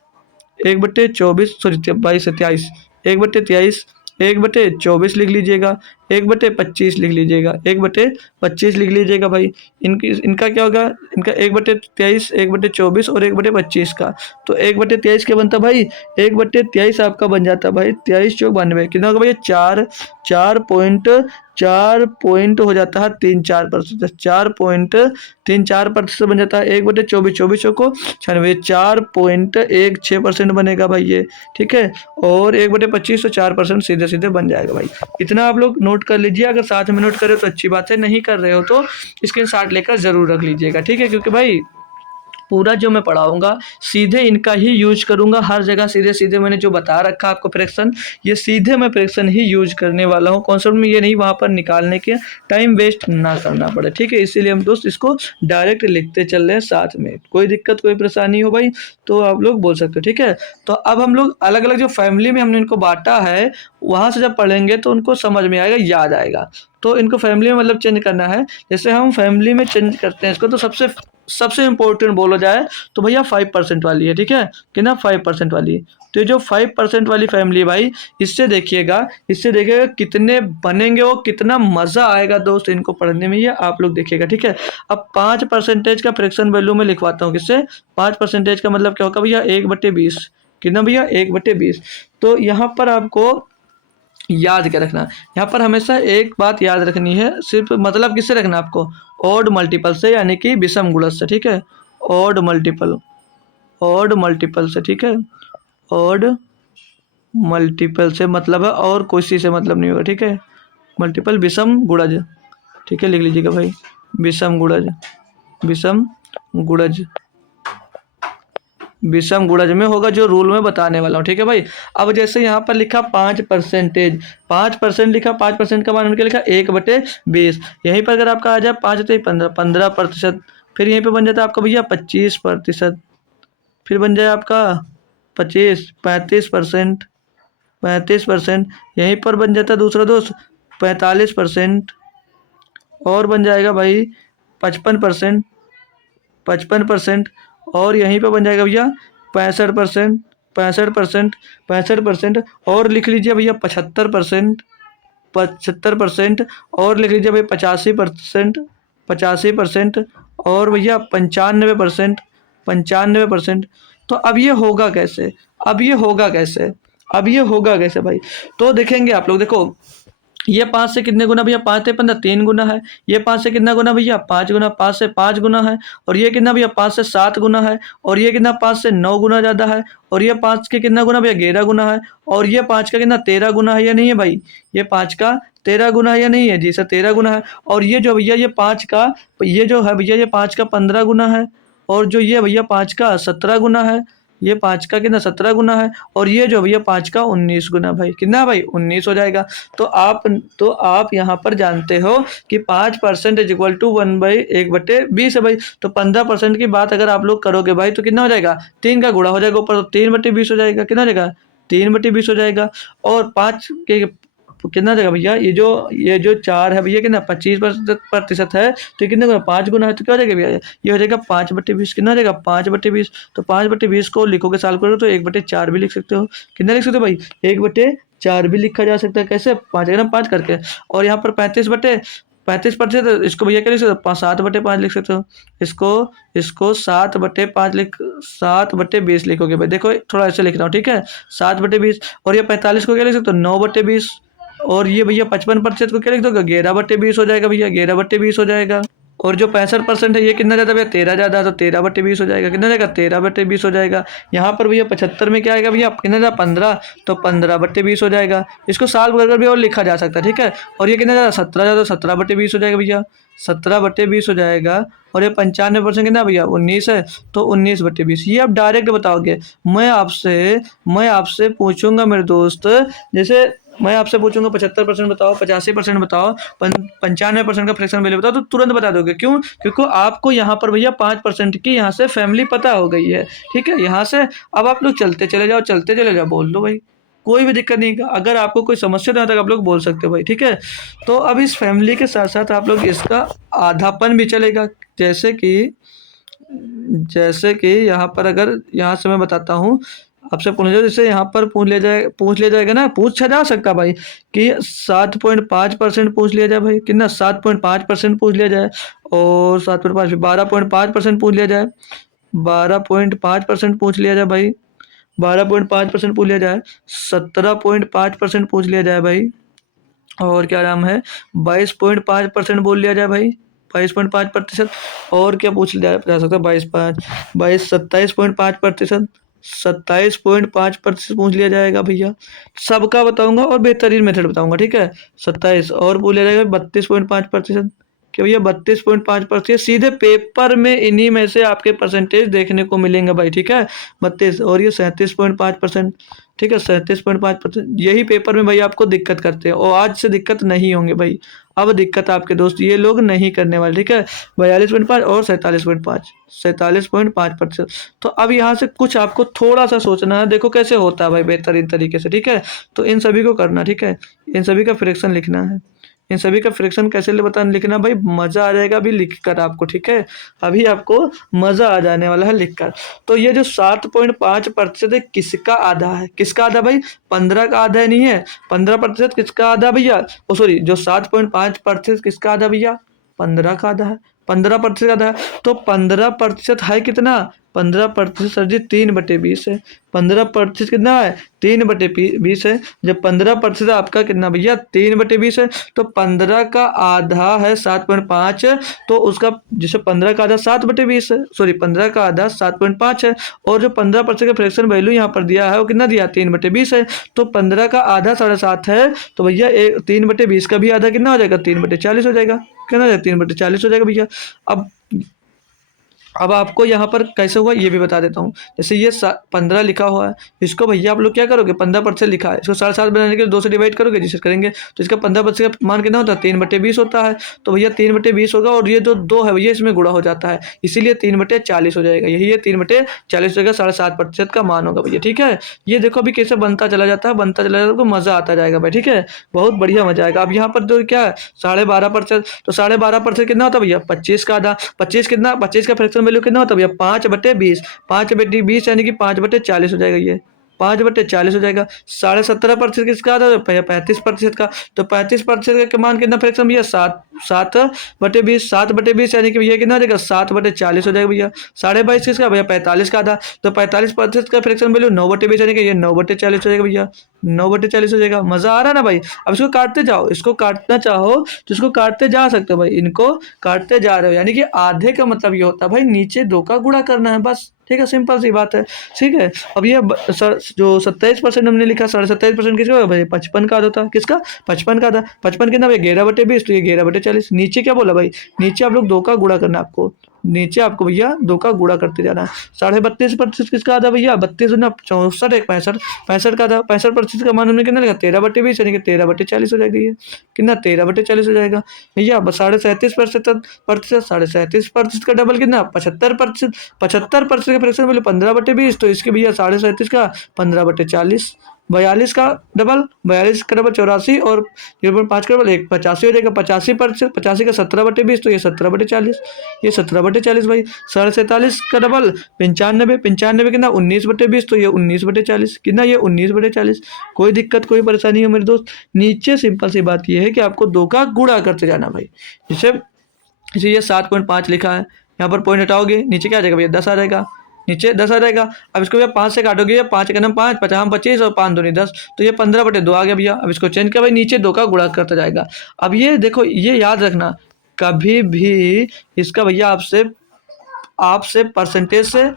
1/24, सॉरी 22 से 23, 1/23, 1/24 लिख लीजिएगा, 1/25 लिख लीजिएगा, 1/25 लिख लीजिएगा भाई। इनका क्या होगा, इनका 1/23, 1/24 और 1/25 का। तो 1/23 क्या बनता भाई, 1/23 आपका बन जाता भाई 23 चौक 92, कितना होगा भैया, 4 हो जाता है 3-4%, 4.34% बन जाता है। 1/24, 24 को 96, 4.16% बनेगा भाई ये, ठीक है। और 1/25 तो 4% सीधे सीधे बन जाएगा भाई। इतना आप लोग नोट कर लीजिए, अगर साथ में नोट करें तो अच्छी बात है, नहीं कर रहे हो तो स्क्रीनशॉट लेकर जरूर रख लीजिएगा, ठीक है। क्योंकि भाई पूरा जो मैं पढ़ाऊँगा सीधे इनका ही यूज़ करूँगा, हर जगह सीधे-सीधे मैंने जो बता रखा आपको फ्रैक्शन, ये सीधे मैं फ्रैक्शन ही यूज़ करने वाला हूँ कॉन्सेप्ट में, ये नहीं वहाँ पर निकालने के टाइम वेस्ट ना करना पड़े, ठीक है। इसीलिए हम दोस्त इसको डायरेक्ट लिखते चल रहे हैं साथ में। कोई दिक्कत कोई परेशानी हो भाई तो आप लोग बोल सकते हो, ठीक है। तो अब हम लोग अलग-अलग जो फैमिली में हमने इनको बाँटा है, वहाँ से जब पढ़ेंगे तो उनको समझ में आएगा, याद आएगा। तो इनको फैमिली में मतलब चेंज करना है। जैसे हम फैमिली में चेंज करते हैं इसको, तो सबसे सबसे इम्पोर्टेंट बोला जाए तो भैया 5% वाली है, ठीक है। कितना 5% वाली, तो ये जो 5% वाली फैमिली है भाई, इससे देखिएगा कितने बनेंगे, वो कितना मज़ा आएगा दोस्त इनको पढ़ने में, ये आप लोग देखिएगा, ठीक है। अब 5% का फ्रैक्शन वैल्यू में लिखवाता हूँ किससे, 5% का मतलब क्या होगा भैया, 1/20, कितना भैया 1/20। तो यहाँ पर आपको याद क्या रखना, यहाँ पर हमेशा एक बात याद रखनी है, सिर्फ मतलब किससे रखना आपको, ऑड मल्टीपल से, यानी कि विषम गुणज से, ठीक है। ऑड मल्टीपल, ऑड मल्टीपल से, ठीक है। ऑड मल्टीपल से मतलब है, और कोई से मतलब नहीं होगा, ठीक है। मल्टीपल विषम गुणज, ठीक है, लिख लीजिएगा भाई, विषम गुणज, विषम गुणज, विषम गुणज में होगा जो रूल में बताने वाला हूँ, ठीक है भाई। अब जैसे यहाँ पर लिखा 5%, 5% लिखा, 5% का मान उनके लिखा 1/20, यहीं पर अगर आपका आ जाए 5 तो 15%, फिर यहीं पे बन जाता है आपका भैया 25%, फिर बन जाए आपका 35%, 35%, यहीं पर बन जाता है दूसरा दोस्त 45%, और बन जाएगा भाई 55%, 55%, और यहीं पे बन जाएगा भैया 65%, 65%, 65%, और लिख लीजिए भैया 75%, 75%, और लिख लीजिए भैया 85%, 85%, और भैया 95%, 95%। तो अब ये होगा कैसे, अब ये होगा कैसे, अब ये होगा कैसे भाई, तो देखेंगे आप लोग, देखो ये 5 से कितने गुना भैया, 5 से 15 3 गुना है। ये 5 से कितना गुना भैया, 5 गुना, 5 से 5 गुना है। और ये कितना भैया, 5 से 7 गुना है। और ये कितना, 5 से 9 गुना ज़्यादा है। और ये 5 के कितना गुना भैया, 11 गुना है। और ये 5 का कितना, 13 गुना है या नहीं है भाई, ये 5 का 13 गुना है या नहीं है, जी सर 13 गुना है। और ये जो भैया ये 5 का, ये जो है भैया ये 5 का 15 गुना है। और जो ये भैया 5 का 17 गुना है। ये 5 का कितना, 17 गुना है। और ये जो भैया 5 का 19 गुना, भाई कितना भाई 19 हो जाएगा। तो आप यहाँ पर जानते हो कि 5% इज इक्वल टू 1/1/20 है भाई। तो 15% की बात अगर आप लोग करोगे भाई तो कितना हो जाएगा, 3 का गुणा हो जाएगा ऊपर, तो 3/20 हो जाएगा, कितना हो जाएगा 3/20 हो जाएगा। और 5 के कितना देगा भैया, ये जो 4 है भैया कितना 25% है, तो ये कितने गुना, 5 गुना है, तो क्या हो जाएगा भैया, ये हो जाएगा 5/20, कितना हो जाएगा 5/20। तो 5/20 को लिखोगे साल करोगे तो 1/4 भी लिख सकते हो, कितना लिख सकते हो भाई 1/4 भी लिखा जा सकता है, कैसे 5 है ना 5 करके। और यहाँ पर 35%, इसको भैया क्या लिख सकते हो, 7/5 लिख सकते हो। इसको 7/20 लिखोगे भाई, देखो थोड़ा ऐसे लिख रहा हूँ, ठीक है 7/20। और ये 45 को क्या लिख सकते हो, 9/20। और ये भैया 55% को क्या लिख दोगे, 11/20 हो जाएगा भैया, 11/20 हो जाएगा। और जो 65% है ये कितना ज़्यादा भैया, 13 ज़्यादा, तो 13/20 हो जाएगा, कितना जाएगा 13/20 हो जाएगा। यहाँ पर भैया 75 में क्या आएगा भैया, कितना ज़्यादा 15, तो 15/20 हो जाएगा। इसको साल कर भी और लिखा जा सकता है, ठीक है। और ये कितना ज़्यादा 17 ज़्यादा, 17/20 हो जाएगा भैया, 17/20 हो जाएगा। और ये 95% कितना भैया 19 है, तो 19/20। ये आप डायरेक्ट बताओगे। मैं आपसे पूछूंगा मेरे दोस्त, जैसे मैं आपसे पूछूंगा 75% बताओ, 85% बताओ, 95% का फ्रैक्शन वैल्यू बताओ, तो तुरंत बता दोगे। क्यों, क्योंकि आपको यहाँ पर भैया 5% की यहाँ से फैमिली पता हो गई है, ठीक है। यहाँ से अब आप लोग चलते चले जाओ, बोल दो भाई, कोई भी दिक्कत नहीं है। अगर आपको कोई समस्या तो यहाँ तक आप लोग बोल सकते हो भाई, ठीक है। तो अब इस फैमिली के साथ साथ आप लोग इसका आधापन भी चलेगा, जैसे कि यहाँ पर अगर यहाँ से मैं बताता हूँ, आपसे पूछा जाए, जैसे यहाँ पर पूछ लिया जाएगा ना, पूछा जा सकता भाई कि 7.5% पूछ लिया जाए भाई, कितना 7.5% पूछ लिया जाए, और 7.5 12.5% पूछ लिया जाए, 12.5% पूछ लिया जाए भाई, 12.5% पूछ लिया जाए, 17.5% पूछ लिया जाए भाई, और क्या नाम है 22.5% बोल लिया जाए भाई, 22.5%, और क्या पूछ लिया जा सकता है, 27.5% 27.5% पूछ लिया जाएगा भैया। सबका बताऊंगा और बेहतरीन मेथड बताऊंगा, ठीक है। 27 और बोल लिया जाएगा 32.5%, कि भैया 32.5% सीधे पेपर में इन्हीं में से आपके परसेंटेज देखने को मिलेंगे भाई, ठीक है। 32 और ये 37.5%, ठीक है, 37.5%। यही पेपर में भाई आपको दिक्कत करते हैं, और आज से दिक्कत नहीं होंगे भाई। अब दिक्कत आपके दोस्त ये लोग नहीं करने वाले, ठीक है। 42.5 और 47.5, 47.5%। तो अब यहाँ से कुछ आपको थोड़ा सा सोचना है, देखो कैसे होता है भाई बेहतरीन तरीके से, ठीक है। तो इन सभी को करना, ठीक है, इन सभी का फ्रैक्शन लिखना है। इन सभी का फ्रैक्शन कैसे लिखना भाई, मज़ा आ जाएगा अभी लिख कर आपको, ठीक है। अभी आपको मज़ा आ जाने वाला है लिख कर। तो ये जो 7.5% है किसका आधा है, किसका आधा भाई, 15 का आधा नहीं है, 15% किसका आधा भैया, ओ सॉरी, जो 7.5% किसका आधा भैया, 15 का आधा है, 15% आधा है। तो 15% है कितना, 15% सर जी 3/20 है, 15% कितना है, 3/20 है। जब 15% आपका कितना भैया 3/20 है, तो 15 का आधा है 7.5, तो उसका जैसे 15 का आधा 7/20 है, सॉरी 15 का आधा 7.5 है, और जो 15% का फ्रैक्शन वैल्यू यहाँ पर दिया है वो कितना दिया 3/20 है। तो 15 का आधा 7.5 है, तो भैया 3/20 का भी आधा कितना हो जाएगा, 3/40 हो जाएगा, कितना हो जाएगा 3/40 हो जाएगा भैया। अब अब आपको यहाँ पर कैसे हुआ ये भी बता देता हूँ। जैसे ये 15 लिखा हुआ है, इसको भैया आप लोग क्या करोगे, 15% लिखा है, इसको 7.5 बनाने के लिए 2 से डिवाइड करोगे, जिसे करेंगे तो इसका 15% का मान कितना होता है, 3/20 होता है। तो भैया 3/20 होगा, और ये जो 2 है भैया इसमें गुणा हो जाता है, इसीलिए 3/40 हो जाएगा, यही है 3/40 हो जाएगा, 7.5% का मान होगा भैया, ठीक है। ये देखो अभी कैसे बनता चला जाता है, बनता चला जाता है, आपको मज़ा आता जाएगा भाई, ठीक है, बहुत बढ़िया मजा आएगा। अब यहाँ पर जो क्या है 12.5%, तो 12.5% कितना होता है भैया 25 का आधा, 25 कितना, 25 का फ्रैक्शन वैल्यू कितना होता है भैया 5/20, 5/20 यानी कि 5/40 हो जाएगा, ये 5/40 हो जाएगा। 17.5% किसका आता है भैया 35% का, तो 35% का मान कितना फ्रैक्शन भैया 7/20, 7/20 यानी कि भैया कितना हो जाएगा 7/40 हो जाएगा भैया। 22.5 किसका भैया 45 का आधा, तो 45% का फ्रैक्शन वैल्यू 9/20 यानी कि ये 9/40 हो जाएगा भैया, 9/40 हो जाएगा। मजा आ रहा है ना भाई। अब इसको काटते जाओ, इसको काटना चाहो तो इसको काटते जा सकते हो भाई, इनको काटते जा रहे हो, यानी कि आधे का मतलब ये होता है भाई नीचे 2 का गुणा करना है बस, ठीक है, सिंपल सी बात है, ठीक है। अब ये जो 27% हमने लिखा, 27.5% किसका भाई 55 का आधा होता है, किसका 55 का आधा, 55 कितना भाई 11/20, तो ये 11/40। नीचे क्या बोला भाई, नीचे आप लोग 2 का गुणा करना है आपको, नीचे आपको भैया 2 का गुणा करते जाना है। 32.5% किसका आधा भैया 32 ना 64 एक 65, 65 का आधा, 65% का मान हमने कितना लिखा 13/20 यानी कि 13/40 हो जाएगा, ये कितना 13/40 हो जाएगा भैया। 37.5%, 37.5% का डबल कितना 75%, 75% का फ्रैक्शन वैल्यू 15/20, तो इसके भैया 37.5 का 15/40, 42 का डबल, 42 का डबल 84, और 0.5 का डबल 85 हो जाएगा, 85%, 85 का 17/20, तो ये 17/40, ये 17/40 भाई। 47.5 का डबल 95, 95 कितना 19/20, तो ये 19/40, कितना ये 19/40। कोई दिक्कत कोई परेशानी हो मेरे दोस्त, नीचे सिंपल सी बात ये है कि आपको 2 का गुणा करते जाना भाई। जैसे इसे ये 7.5 लिखा है, यहाँ पर पॉइंट हटाओगे नीचे क्या आ जाएगा भैया 10 आ जाएगा, नीचे 10 आ जाएगा। अब इसको भैया 5 से काटोगे, 5 का नाम 5, 5 25 और 5 दूनी 10, तो ये 15/2 आ गया भैया। अब इसको चेंज कर भाई, नीचे 2 का गुणा करता जाएगा। अब ये देखो ये याद रखना, कभी भी इसका भैया आपसे आपसे परसेंटेज से,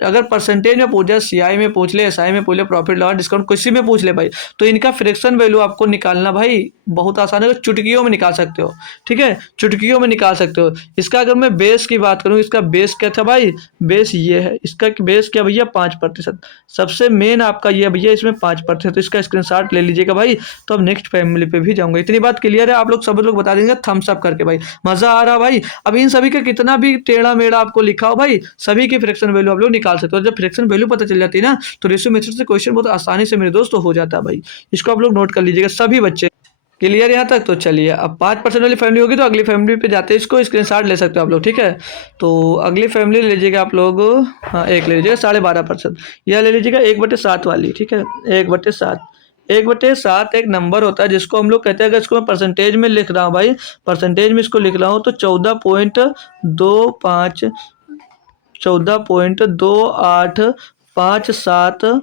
अगर परसेंटेज में पूछ जाए, सीआई में पूछ ले, एसआई में पूछ ले, प्रॉफिट लॉस डिस्काउंट किसी में पूछ ले भाई, तो इनका फ्रैक्शन वैल्यू आपको निकालना भाई बहुत आसान है, चुटकियों में निकाल सकते हो, ठीक है, चुटकियों में निकाल सकते हो। इसका अगर मैं बेस की बात करूँ, इसका बेस क्या था भाई, बेस ये है, इसका बेस क्या भैया 5%, सबसे मेन आपका ये भैया इसमें 5%, तो इसका स्क्रीनशॉट ले लीजिएगा भाई। तो अब नेक्स्ट फैमिली पे भी जाऊंगा, इतनी बात क्लियर है, आप लोग सब लोग बता देंगे थम्स अप करके भाई, मजा आ रहा भाई। अब इन सभी का कितना भी टेढ़ा मेढ़ा आपको लिखा हो भाई, सभी की फ्रैक्शन वैल्यू आप लोग निकाल सकते हो। जब फ्रैक्शन वैल्यू पता चल जाती है ना, तो रेशियो मेथड से क्वेश्चन बहुत आसानी से मेरे दोस्त हो जाता है भाई। इसको आप लोग नोट कर लीजिएगा सभी बच्चे, क्लियर यहाँ तक? तो चलिए अब 5% वाली फैमिली होगी तो अगली फैमिली पे जाते हैं, इसको स्क्रीनशॉट ले सकते हो आप लोग, ठीक है। तो अगली फैमिली ले लीजिएगा आप लोग, हाँ एक ले लीजिएगा 12.5%, यह ले लीजिएगा 1/7 वाली, ठीक है। 1/7, 1/7 एक नंबर होता है जिसको हम लोग कहते हैं, अगर इसको मैं परसेंटेज में लिख रहा हूँ भाई, परसेंटेज में इसको लिख रहा हूँ तो 14.25, 14.2857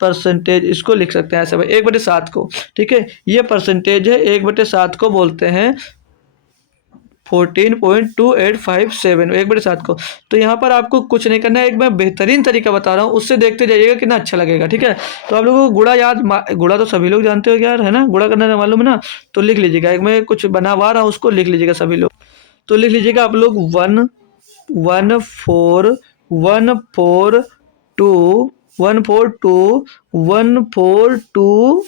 परसेंटेज इसको लिख सकते हैं ऐसे भाई, 1/7 को, ठीक है। ये परसेंटेज है, 1/7 को बोलते हैं 14.2857, 1/7 को। तो यहाँ पर आपको कुछ नहीं करना है, एक मैं बेहतरीन तरीका बता रहा हूँ, उससे देखते जाइएगा कितना अच्छा लगेगा, ठीक है। तो आप लोगों को गुणा गुणा तो सभी लोग जानते हो यार, है ना, गुणा करना मालूम है ना। तो लिख लीजिएगा, एक मैं कुछ बनवा रहा हूँ उसको लिख लीजिएगा सभी लोग। तो लिख लीजिएगा आप लोग 1 4 1 4 2 1 4 2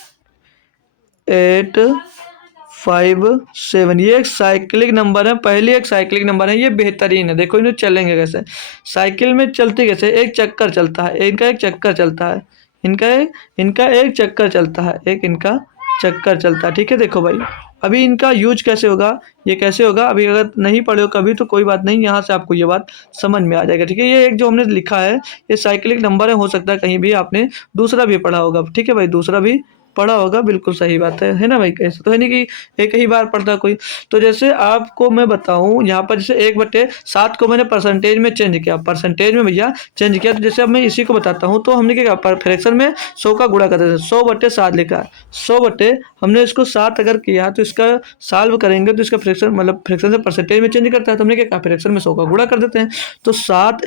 857, ये एक साइक्लिक नंबर है, पहले एक साइक्लिक नंबर है, ये बेहतरीन है। देखो इन्हें चलेंगे कैसे, साइकिल में चलती कैसे, एक चक्कर चलता है, इनका एक चक्कर चलता है, इनका एक चक्कर चलता है, एक इनका चक्कर चलता है, ठीक है। देखो भाई अभी इनका यूज कैसे होगा, ये कैसे होगा, अभी अगर नहीं पढ़े हो कभी तो कोई बात नहीं, यहाँ से आपको ये बात समझ में आ जाएगा, ठीक है। ये एक जो हमने लिखा है ये साइक्लिक नंबर है, हो सकता है कहीं भी आपने दूसरा भी पढ़ा होगा, ठीक है भाई, दूसरा भी पढ़ा होगा, बिल्कुल सही बात है ना भाई। कैसे तो है नहीं कि एक ही बार पढ़ता कोई। तो जैसे आपको मैं बताऊं यहाँ पर, जैसे 1/7 को मैंने परसेंटेज में चेंज किया, परसेंटेज में भैया चेंज किया, तो जैसे अब मैं इसी को बताता हूँ। तो हमने क्या किया, फ्रैक्शन में 100 का गुणा करते थे, 100/7 लिखा है, 100 बटे हमने इसको 7 अगर किया तो इसका सॉल्व करेंगे तो इसका फ्रैक्शन मतलब फ्रैक्शन से परसेंटेज में चेंज करता है, तो हमने क्या कहा, फ्रैक्शन में 100 का गुणा कर देते हैं। तो 7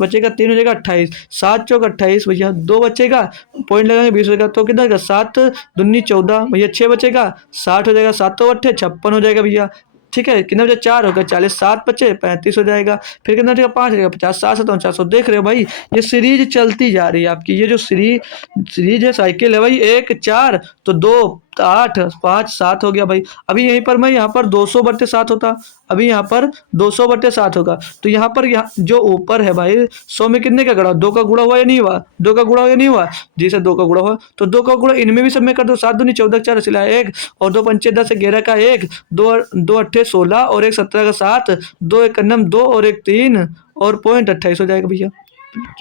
बचेगा, 3 हो जाएगा 28, 7 चौक 28 भैया, 2 बचेगा, पॉइंट लगाएंगे 20 हो जाएगा, तो कितना होगा, 7 दूनी 14 भैया, 6 बचेगा, 60 हो जाएगा, 7 अट्ठे 56 हो जाएगा भैया, ठीक है। कितना बचा, 4 होगा, 40, 7 बचे 35 हो जाएगा, फिर कितना बचेगा, 5 हो जाएगा, 50, 7 7 49, देख रहे हो भाई ये सीरीज चलती जा रही है आपकी, ये जो सीरीज है, साइकिल है भाई, 1 4 तो 2 8 5 7 हो गया भाई। अभी यहीं पर मैं यहाँ पर 200/7 होता, अभी यहाँ पर 200/7 होगा, तो यहाँ पर यहाँ जो ऊपर है भाई 100 में कितने का गुणा, 2 का गुणा हुआ या नहीं हुआ, 2 का गुणा हुआ या नहीं हुआ जी सर, 2 का गुणा हुआ, तो 2 का गुणा इनमें भी सब में कर दो, 7 दूनी 14, 4 सिला 1 और 2 पंचे 10, 11 का 1, 2 अट्ठे 16 और 1 17 का 7, 2 1 2 और 1 3 और पॉइंट 28 हो जाएगा भैया,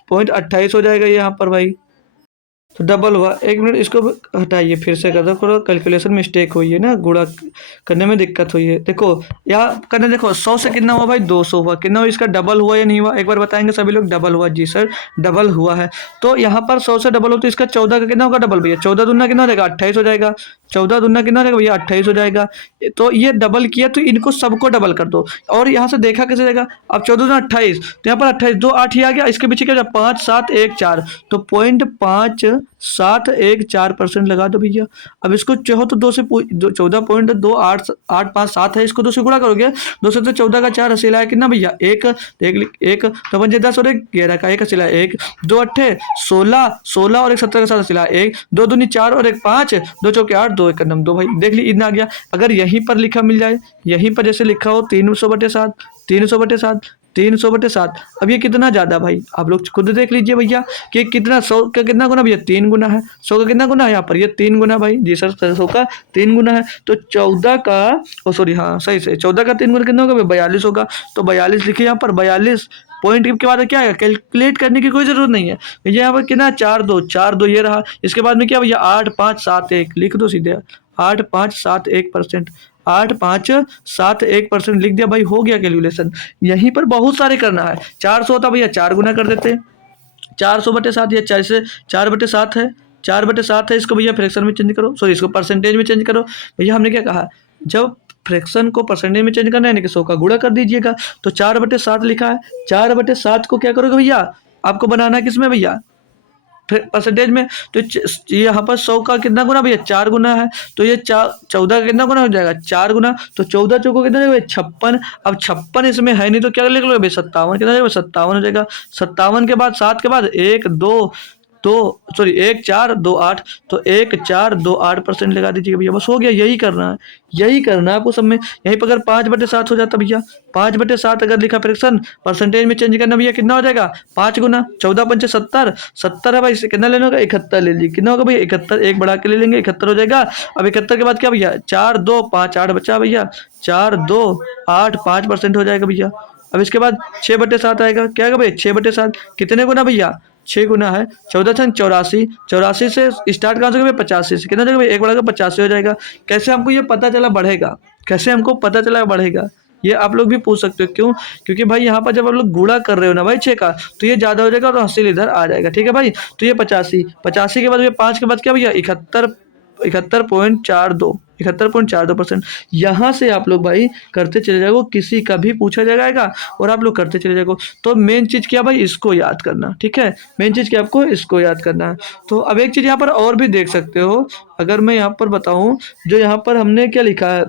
पॉइंट 28 हो जाएगा यहाँ पर भाई। तो डबल हुआ, 1 मिनट इसको हटाइए, फिर से कर दो, थोड़ा कैलकुलेशन मिस्टेक हुई है ना, गुणा करने में दिक्कत हुई है। देखो यहाँ करने, देखो 100 से कितना हुआ भाई, 200 हुआ, कितना हुआ, इसका डबल हुआ या नहीं हुआ, एक बार बताएंगे सभी लोग, डबल हुआ जी सर, डबल हुआ है। तो यहाँ पर 100 से डबल हो तो इसका 14 का कितना होगा डबल भैया, 14 दूना कितना हो जाएगा, 28 हो जाएगा, 14 दूना कितना हो जाएगा भैया, 28 हो जाएगा। तो ये डबल किया तो इनको सबको डबल कर दो, और यहाँ से देखा कैसे जाएगा, अब 14 दूना 28, तो यहाँ पर 28 2 8 ही आ गया, इसके पीछे क्या 5 7 1 4, तो 0.5714% लगा दो भैया। अब इसको चाहो तो 2 से 14.2857 है, इसको 2 से गुणा करोगे, 2 से तो 14 का 4 हसीला है कितना भैया, एक एक तो पंजे 10 और 11 का 1 हसीला, 1 2 अट्ठे 16 16 और 1 17 का 7 हसीला, 1 2 दूनी 4 और 1 5, 2 चौके 8 2 1 2 भाई, देख ली इतना आ गया। अगर यहीं पर लिखा मिल जाए, यहीं पर जैसे लिखा हो 300/7, 300/7, 300/7, अब ये कितना ज़्यादा भाई, आप लोग खुद देख लीजिए भैया कि कितना, 100 का कितना गुना भैया, 3 गुना है, 100 का कितना गुना है यहाँ पर, ये 3 गुना भाई जी सर, 100 का 3 गुना है, तो 14 का सॉरी हाँ सही से 14 का 3 गुना कितना होगा भाई, 42 होगा, तो 42 लिखिए यहाँ पर, 42 पॉइंट के बाद क्या है, कैलकुलेट करने की कोई जरूरत नहीं है भैया, यहाँ पर कितना 4 2 ये रहा, इसके बाद में क्या भैया 8.571 लिख दो सीधे, 8.571%, 8.571% लिख दिया भाई, हो गया कैलकुलेशन। यहीं पर बहुत सारे करना है, 400 होता भैया 4 गुना कर देते हैं, 400/7 या 4 से 4/7 है, 4/7 है, इसको भैया फ्रैक्शन में चेंज करो, सॉरी इसको परसेंटेज में चेंज करो भैया। हमने क्या कहा, जब फ्रैक्शन को परसेंटेज में चेंज करना है ना कि 100 का गुणा कर दीजिएगा, तो 4/7 लिखा है, 4/7 को क्या करोगे भैया, आपको बनाना है किसमें भैया, परसेंटेज में, तो यहाँ पर 100 का कितना गुना भैया, 4 गुना है, तो ये 14 का कितना गुना हो जाएगा, 4 गुना, तो 14 चौको कितना हो जाएगा 56, अब 56 इसमें है नहीं तो क्या लिख लो भाई 57, कितना हो जाएगा 57 हो जाएगा, 57 के बाद 7 के बाद 1 2 दो, सॉरी 1,4,2,8, तो 1,4,2,8% लगा दीजिएगा भैया, बस हो गया। यही करना है, यही करना है आपको सब में। यहीं पर अगर 5/7 हो जाता भैया, 5/7 अगर लिखा फ्रैक्शन, परसेंटेज में चेंज करना भैया, कितना हो जाएगा 5 गुना 14×5 70, 70 है भाई, इससे कितना लेना होगा 71 ले लीजिए। कितना होगा भैया 71, एक बढ़ा के ले लेंगे 71 हो जाएगा। अब 71 के बाद क्या भैया 4 2 5 8 बचा भैया, 4 2 8 5% हो जाएगा भैया। अब इसके बाद 6/7 आएगा, क्या आएगा भैया 6/7, कितने गुना भैया 6 गुना है 14×84, 84 से स्टार्ट कहाँ से भैया 85 से, कितना हो जाएगा भैया 1 बढ़ाकर 85 हो जाएगा। कैसे हमको ये पता चला बढ़ेगा, कैसे हमको पता चला बढ़ेगा, ये आप लोग भी पूछ सकते हो। क्यों? क्योंकि भाई यहाँ पर जब आप लोग गुणा कर रहे हो ना भाई 6 का, तो ये ज़्यादा हो जाएगा और हासिल इधर आ जाएगा, ठीक है भाई। तो ये 85, 85 के बाद भैया 5 के बाद क्या भैया 71, 71.42% यहाँ से आप लोग भाई करते चले जाओगे, किसी का भी पूछा जाएगा और आप लोग करते चले जाओगे। तो मेन चीज़ क्या भाई, इसको याद करना, ठीक है। मेन चीज़ क्या आपको इसको याद करना है। तो अब एक चीज़ यहाँ पर और भी देख सकते हो, अगर मैं यहाँ पर बताऊँ, जो यहाँ पर हमने क्या लिखा है,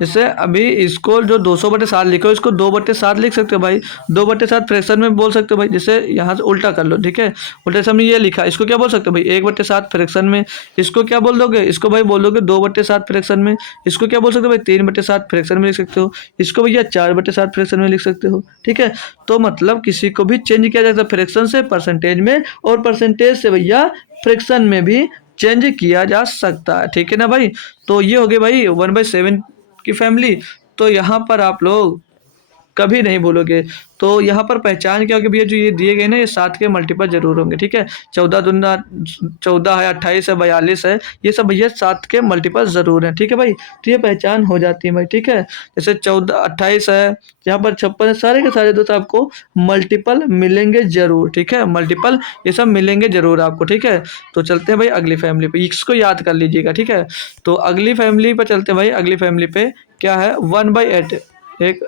जैसे अभी इसको जो 200/7 लिखो, इसको 2/7 लिख सकते हो भाई, 2/7 फ्रैक्शन में बोल सकते हो भाई। जैसे यहाँ से उल्टा कर लो, ठीक है, उल्टे से हमने ये लिखा, इसको क्या बोल सकते हो भाई 1/7 फ्रैक्शन में। इसको क्या बोल दोगे, इसको भाई बोल दोगे 2/7 फ्रैक्शन में। इसको क्या बोल सकते हो भाई 3/7 फ्रैक्शन में लिख सकते हो। इसको भैया 4/7 फ्रैक्शन में लिख सकते हो, ठीक है। तो मतलब किसी को भी चेंज किया जा सकता है फ्रैक्शन से परसेंटेज में, और परसेंटेज से भैया फ्रैक्शन में भी चेंज किया जा सकता है, ठीक है ना भाई। तो ये हो गए भाई 1/7 की फैमिली। तो यहाँ पर आप लोग कभी नहीं भूलोगे। तो यहाँ पर पहचान क्या होगी भैया, जो ये दिए गए ना ये 7 के मल्टीपल जरूर होंगे, ठीक है। 14 दूना 14 है, 28 है, 42 है, ये सब भैया 7 के मल्टीपल जरूर हैं, ठीक है भाई। तो ये पहचान हो जाती है भाई, ठीक है। जैसे 14 28 है, यहाँ पर 56 है, सारे के सारे दोस्त आपको मल्टीपल मिलेंगे जरूर, ठीक है। मल्टीपल ये सब मिलेंगे जरूर आपको, ठीक है। तो चलते हैं भाई अगली फैमिली पे, इसको याद कर लीजिएगा, ठीक है। तो अगली फैमिली पे चलते हैं भाई। अगली फैमिली पे क्या है 1/8, एक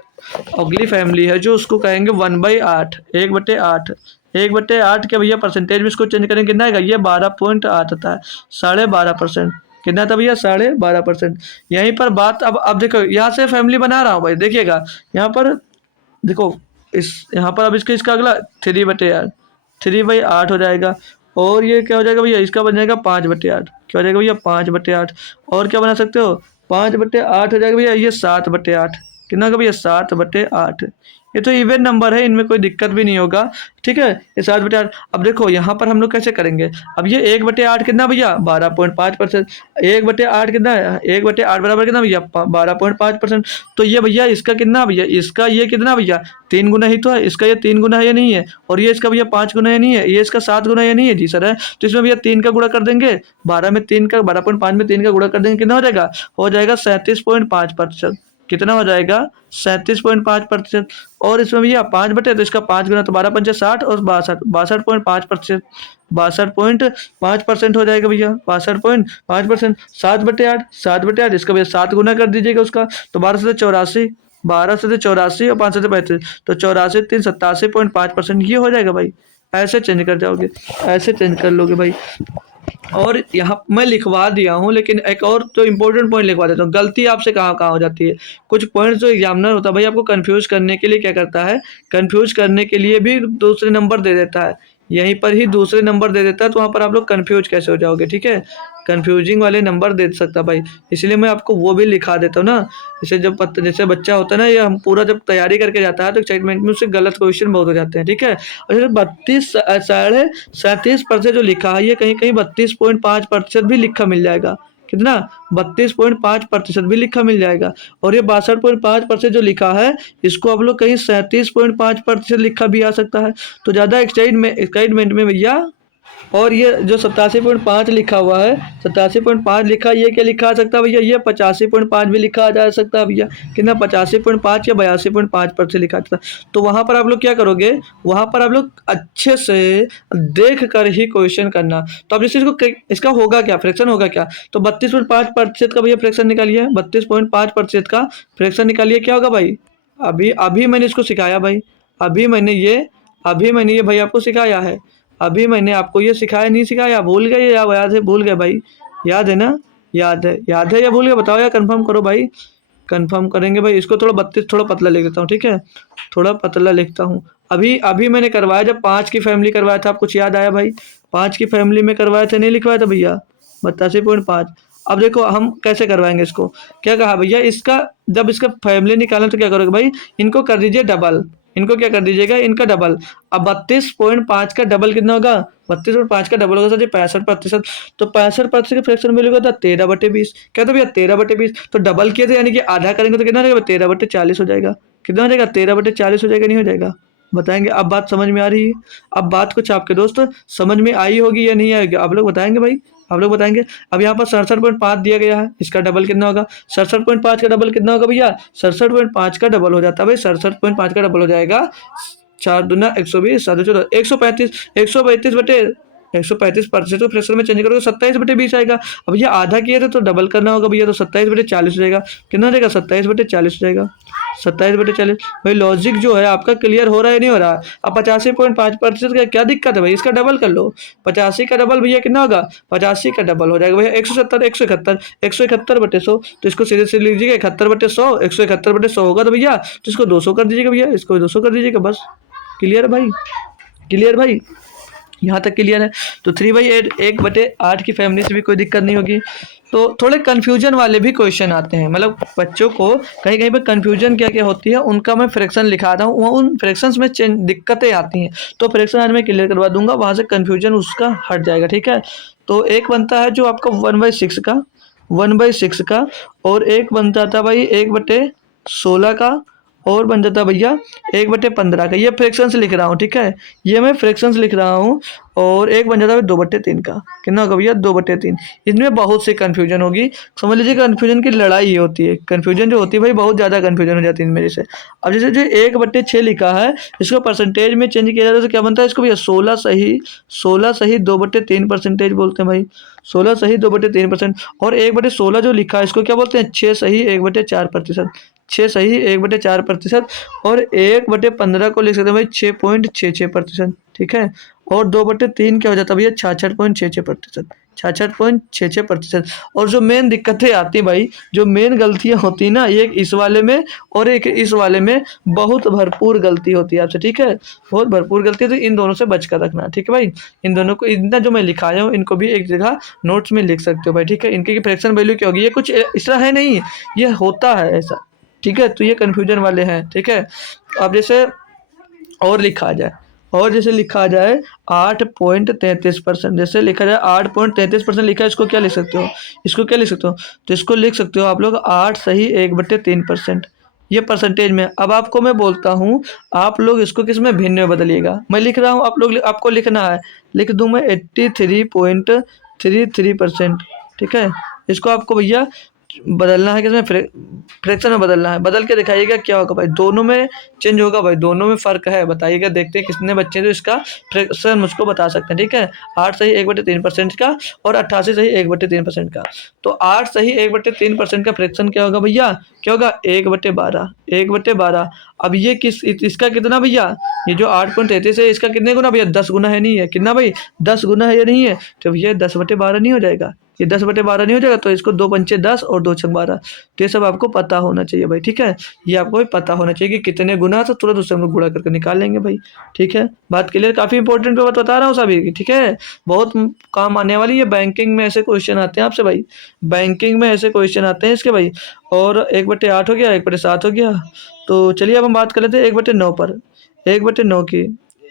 अगली फैमिली है जो उसको कहेंगे 1/8, 1/8, 1/8 के भैया परसेंटेज में इसको चेंज करेंगे, कितना आएगा ये 12.8 आता है, 12.5%। कितना था भैया 12.5%। यहीं पर बात, अब देखो यहाँ से फैमिली बना रहा हूँ भाई, देखिएगा यहाँ पर देखो, इस यहाँ पर अब इसका अगला 3/8, 3/8 हो जाएगा। और ये क्या हो जाएगा भैया, इसका बन जाएगा 5/8, क्या हो जाएगा भैया 5/8। और क्या बना सकते हो 5/8 हो जाएगा भैया ये 7/8, कितना का भैया 7/8। ये तो इवन नंबर है, इनमें कोई दिक्कत भी नहीं होगा, ठीक है। ये 7/8। अब देखो यहाँ पर हम लोग कैसे करेंगे, अब ये 1/8 कितना भैया 12.5%, 1/8 कितना है 1/8 बराबर कितना भैया 12.5%। तो ये भैया इसका कितना भैया, इसका ये कितना भैया 3 गुना ही तो है, इसका ये 3 गुना है या नहीं है, और ये इसका भैया 5 गुना या नहीं है, ये इसका 7 गुना या नहीं है, जी सर है। तो इसमें भैया 3 का गुणा कर देंगे, 12 में 3 का 12.5 में 3 का गुणा कर देंगे, कितना हो जाएगा 37.5%। कितना हो जाएगा 37.5%। और इसमें भैया 5/8, तो इसका 5 गुना, तो 12×5 = 60 और 62.5%, 62.5% हो जाएगा भैया, 62.5%। 7/8, 7/8 इसका भैया 7 गुना कर दीजिएगा उसका, तो 12 से 84, 12 से 84 और 5 से 35, तो 84 3 87.5% ये हो जाएगा भाई। ऐसे चेंज कर जाओगे, ऐसे चेंज कर लोगे भाई। और यहाँ मैं लिखवा दिया हूँ, लेकिन एक और तो इम्पोर्टेंट पॉइंट लिखवा देता हूँ। गलती आपसे कहाँ कहाँ हो जाती है, कुछ पॉइंट्स जो एग्जामिनर होता है भाई आपको कंफ्यूज करने के लिए क्या करता है, कंफ्यूज करने के लिए भी दूसरे नंबर दे देता है, यहीं पर ही दूसरे नंबर दे देता है। तो वहाँ पर आप लोग कंफ्यूज कैसे हो जाओगे, ठीक है। कंफ्यूजिंग वाले नंबर दे सकता भाई, इसलिए मैं आपको वो भी लिखा देता हूँ ना। जैसे जैसे बच्चा होता है ना, ये हम पूरा जब तैयारी करके जाता है तो एक्साइटमेंट में उससे गलत क्वेश्चन बहुत हो जाते हैं, ठीक है। और जैसे 37% जो लिखा है, ये कहीं कहीं 32.5% भी लिखा मिल जाएगा, कितना 32.5% भी लिखा मिल जाएगा। और ये 62.5% जो लिखा है, इसको आप लोग कहीं 37.5% लिखा भी आ सकता है। तो ज़्यादा एक्साइटमेंट में भैया, और ये जो 87.5 लिखा हुआ है, 87.5 लिखा, ये क्या लिखा आ सकता है भैया, ये 85.5 भी लिखा जा सकता है भैया, कितना 85.5 या 82.5% लिखा जाता है। तो वहाँ पर आप लोग क्या करोगे, वहाँ पर आप लोग अच्छे से देख कर ही क्वेश्चन करना। तो अब जैसे इसका होगा क्या, फ्रैक्शन होगा क्या, तो 32.5% का भैया फ्रैक्शन निकालिए, 32.5% का फ्रैक्शन निकालिए, क्या होगा भाई। अभी अभी मैंने इसको सिखाया भाई, अभी मैंने ये भाई आपको सिखाया है, अभी मैंने आपको ये सिखाया नहीं सिखाया, भूल गए या याद है, भूल गए भाई, याद है ना, याद है या भूल गए, बताओ या कंफर्म करो भाई, कंफर्म करेंगे भाई। इसको थोड़ा 32 थोड़ा पतला लिख देता हूँ, ठीक है, थोड़ा पतला लिखता हूँ। अभी अभी मैंने करवाया, जब 5 की फैमिली करवाया था, आपको कुछ याद आया भाई? 5 की फैमिली में करवाया था, नहीं लिखवाया था भैया? 82.5। अब देखो हम कैसे करवाएँगे इसको? क्या कहा भैया, इसका जब इसका फैमिली निकालें तो क्या करोगे भाई? इनको कर दीजिए डबल, इनको क्या कर दीजिएगा? इनका डबल। अब 32.5 का डबल कितना होगा? 32.5 का डबल होगा सर जी 65%। तो 65% के फ्रैक्शन वैल्यू का था 13/20। क्या था भैया? 13/20। तो डबल किए थे, यानी कि आधा करेंगे तो कितना हो जाएगा? 13/40 हो जाएगा। कितना हो जाएगा? 13/40 हो जाएगा, नहीं हो जाएगा? बताएँगे। अब बात समझ में आ रही है? अब बात कुछ आपके दोस्त समझ में आई होगी या नहीं आएगी? आप लोग बताएँगे भाई, आप लोग बताएँगे। अब यहाँ पर 67.5 दिया गया है, इसका डबल कितना होगा? 67.5 का डबल कितना होगा भैया? 67.5 का डबल हो जाता है भाई, 67.5 का डबल हो जाएगा 4 दूना 120, 7 14, 135, 135% को फ्रैक्शन में चेंज करोगे 27/20 आएगा। अब ये आधा किए थे तो डबल करना होगा भैया, तो 27/40 हो जाएगा। कितना हो जाएगा? 27/40 हो जाएगा। 27/40। भाई लॉजिक जो है आपका क्लियर हो रहा है नहीं हो रहा? अब 85.5% का क्या दिक्कत है भाई? इसका डबल कर लो। 85 का डबल भैया कितना होगा? 85 का डबल हो जाएगा भैया 170, 171, 171/100। तो इसको सीधे से लीजिएगा 71/100, 171/100 होगा तो भैया तो इसको 200 कर दीजिएगा भैया, इसको 200 कर दीजिएगा बस। क्लियर है भाई? क्लियर भाई? यहाँ तक क्लियर है? तो 3/8 1/8 की फैमिली से भी कोई दिक्कत नहीं होगी। तो थोड़े कन्फ्यूजन वाले भी क्वेश्चन आते हैं, मतलब बच्चों को कहीं कहीं पर कन्फ्यूजन क्या क्या होती है उनका मैं फ्रैक्शन लिखाता हूँ, वहाँ उन फ्रैक्शंस में चेंज दिक्कतें आती हैं। तो फ्रैक्शन आज मैं क्लियर करवा दूंगा, वहाँ से कन्फ्यूजन उसका हट जाएगा, ठीक है? तो एक बनता है जो आपका 1/6 का, 1/6 का, और एक बनता था भाई 1/16 का, और बन जाता भैया 1/15 का। ये फ्रैक्शंस लिख रहा हूँ, ठीक है? ये मैं फ्रैक्शंस लिख रहा हूँ। और एक बन जाता है 2/3 का। कितना होगा भैया? 2/3। इसमें बहुत सी कन्फ्यूजन होगी, समझ लीजिए कन्फ्यूजन की लड़ाई ये होती है। कन्फ्यूजन जो होती है भाई बहुत ज़्यादा कन्फ्यूजन हो जाती है मेरे से। अब जैसे जो 1/6 लिखा है, इसको परसेंटेज में चेंज किया जाता है तो क्या बनता है इसको भैया? 16 सही 2/3% बोलते हैं भाई। 16 सही 2/3%। और 1/16 जो लिखा है इसको क्या बोलते हैं? 6 सही 1/4%। 6 सही 1/4%। और 1/15 को लिख सकते हैं भाई 6.66%, ठीक है? और 2/3 क्या हो जाता है भैया? 66.66%। 66.66%। और जो मेन दिक्कतें आती हैं भाई, जो मेन गलतियाँ होती हैं ना, एक इस वाले में और एक इस वाले में, बहुत भरपूर गलती होती है आपसे, ठीक है? बहुत भरपूर गलती है, तो इन दोनों से बच कर रखना, ठीक है भाई? इन दोनों को, इतना जो मैं लिखाया हूँ इनको भी एक जगह नोट्स में लिख सकते हो भाई, ठीक है? इनकी फ्रैक्शन वैल्यू क्या होगी? ये कुछ इस तरह है नहीं, ये होता है ऐसा, ठीक है? तो ये कन्फ्यूजन वाले हैं, ठीक है? अब जैसे और लिखा जाए, और जैसे लिखा जाए 8.33%, जैसे लिखा जाए 8.33% लिखा है, इसको क्या लिख सकते हो? इसको क्या लिख सकते हो? तो इसको लिख सकते हो आप लोग 8 सही 1/3%। ये परसेंटेज में। अब आपको मैं बोलता हूँ, आप लोग इसको किस में भिन्न में बदलिएगा। मैं लिख रहा हूँ, आप लोग आपको लिखना है, लिख दूँ मैं 83.33%, ठीक है? इसको आपको भैया बदलना है, किसमें? फ्रैक्शन में बदलना है। बदल के दिखाइएगा क्या होगा भाई, दोनों में चेंज होगा भाई, दोनों में फ़र्क है। बताइएगा, देखते हैं कितने बच्चे जो इसका फ्रैक्शन मुझको बता सकते हैं, ठीक है? 8 सही 1/3% का और 88 सही 1/3% का। तो 8 सही 1/3% का फ्रैक्शन क्या होगा भैया? क्या होगा? 1/12, 1/12। अब ये इसका कितना भैया? ये जो 8.33 है इसका कितने गुना भैया? 10 गुना है, नहीं है? कितना भाई? 10 गुना है या नहीं है? तो भैया 10/12 नहीं हो जाएगा? ये 10/12 नहीं हो जाएगा? तो इसको 2 पंचे 10 और 2 छक 12। तो ये सब आपको पता होना चाहिए भाई, ठीक है? ये आपको भी पता होना चाहिए कि कितने गुना है, तो तुरंत उससे हम लोग गुणा करके निकाल लेंगे भाई, ठीक है? बात क्लियर? काफ़ी इंपॉर्टेंट बात बता रहा हूँ सभी की, ठीक है? बहुत काम आने वाली है, बैंकिंग में ऐसे क्वेश्चन आते हैं आपसे भाई, बैंकिंग में ऐसे क्वेश्चन आते हैं इसके भाई। और 1/8 हो गया, 1/7 हो गया। तो चलिए अब हम बात कर लेते हैं 1/9 पर। 1/9 की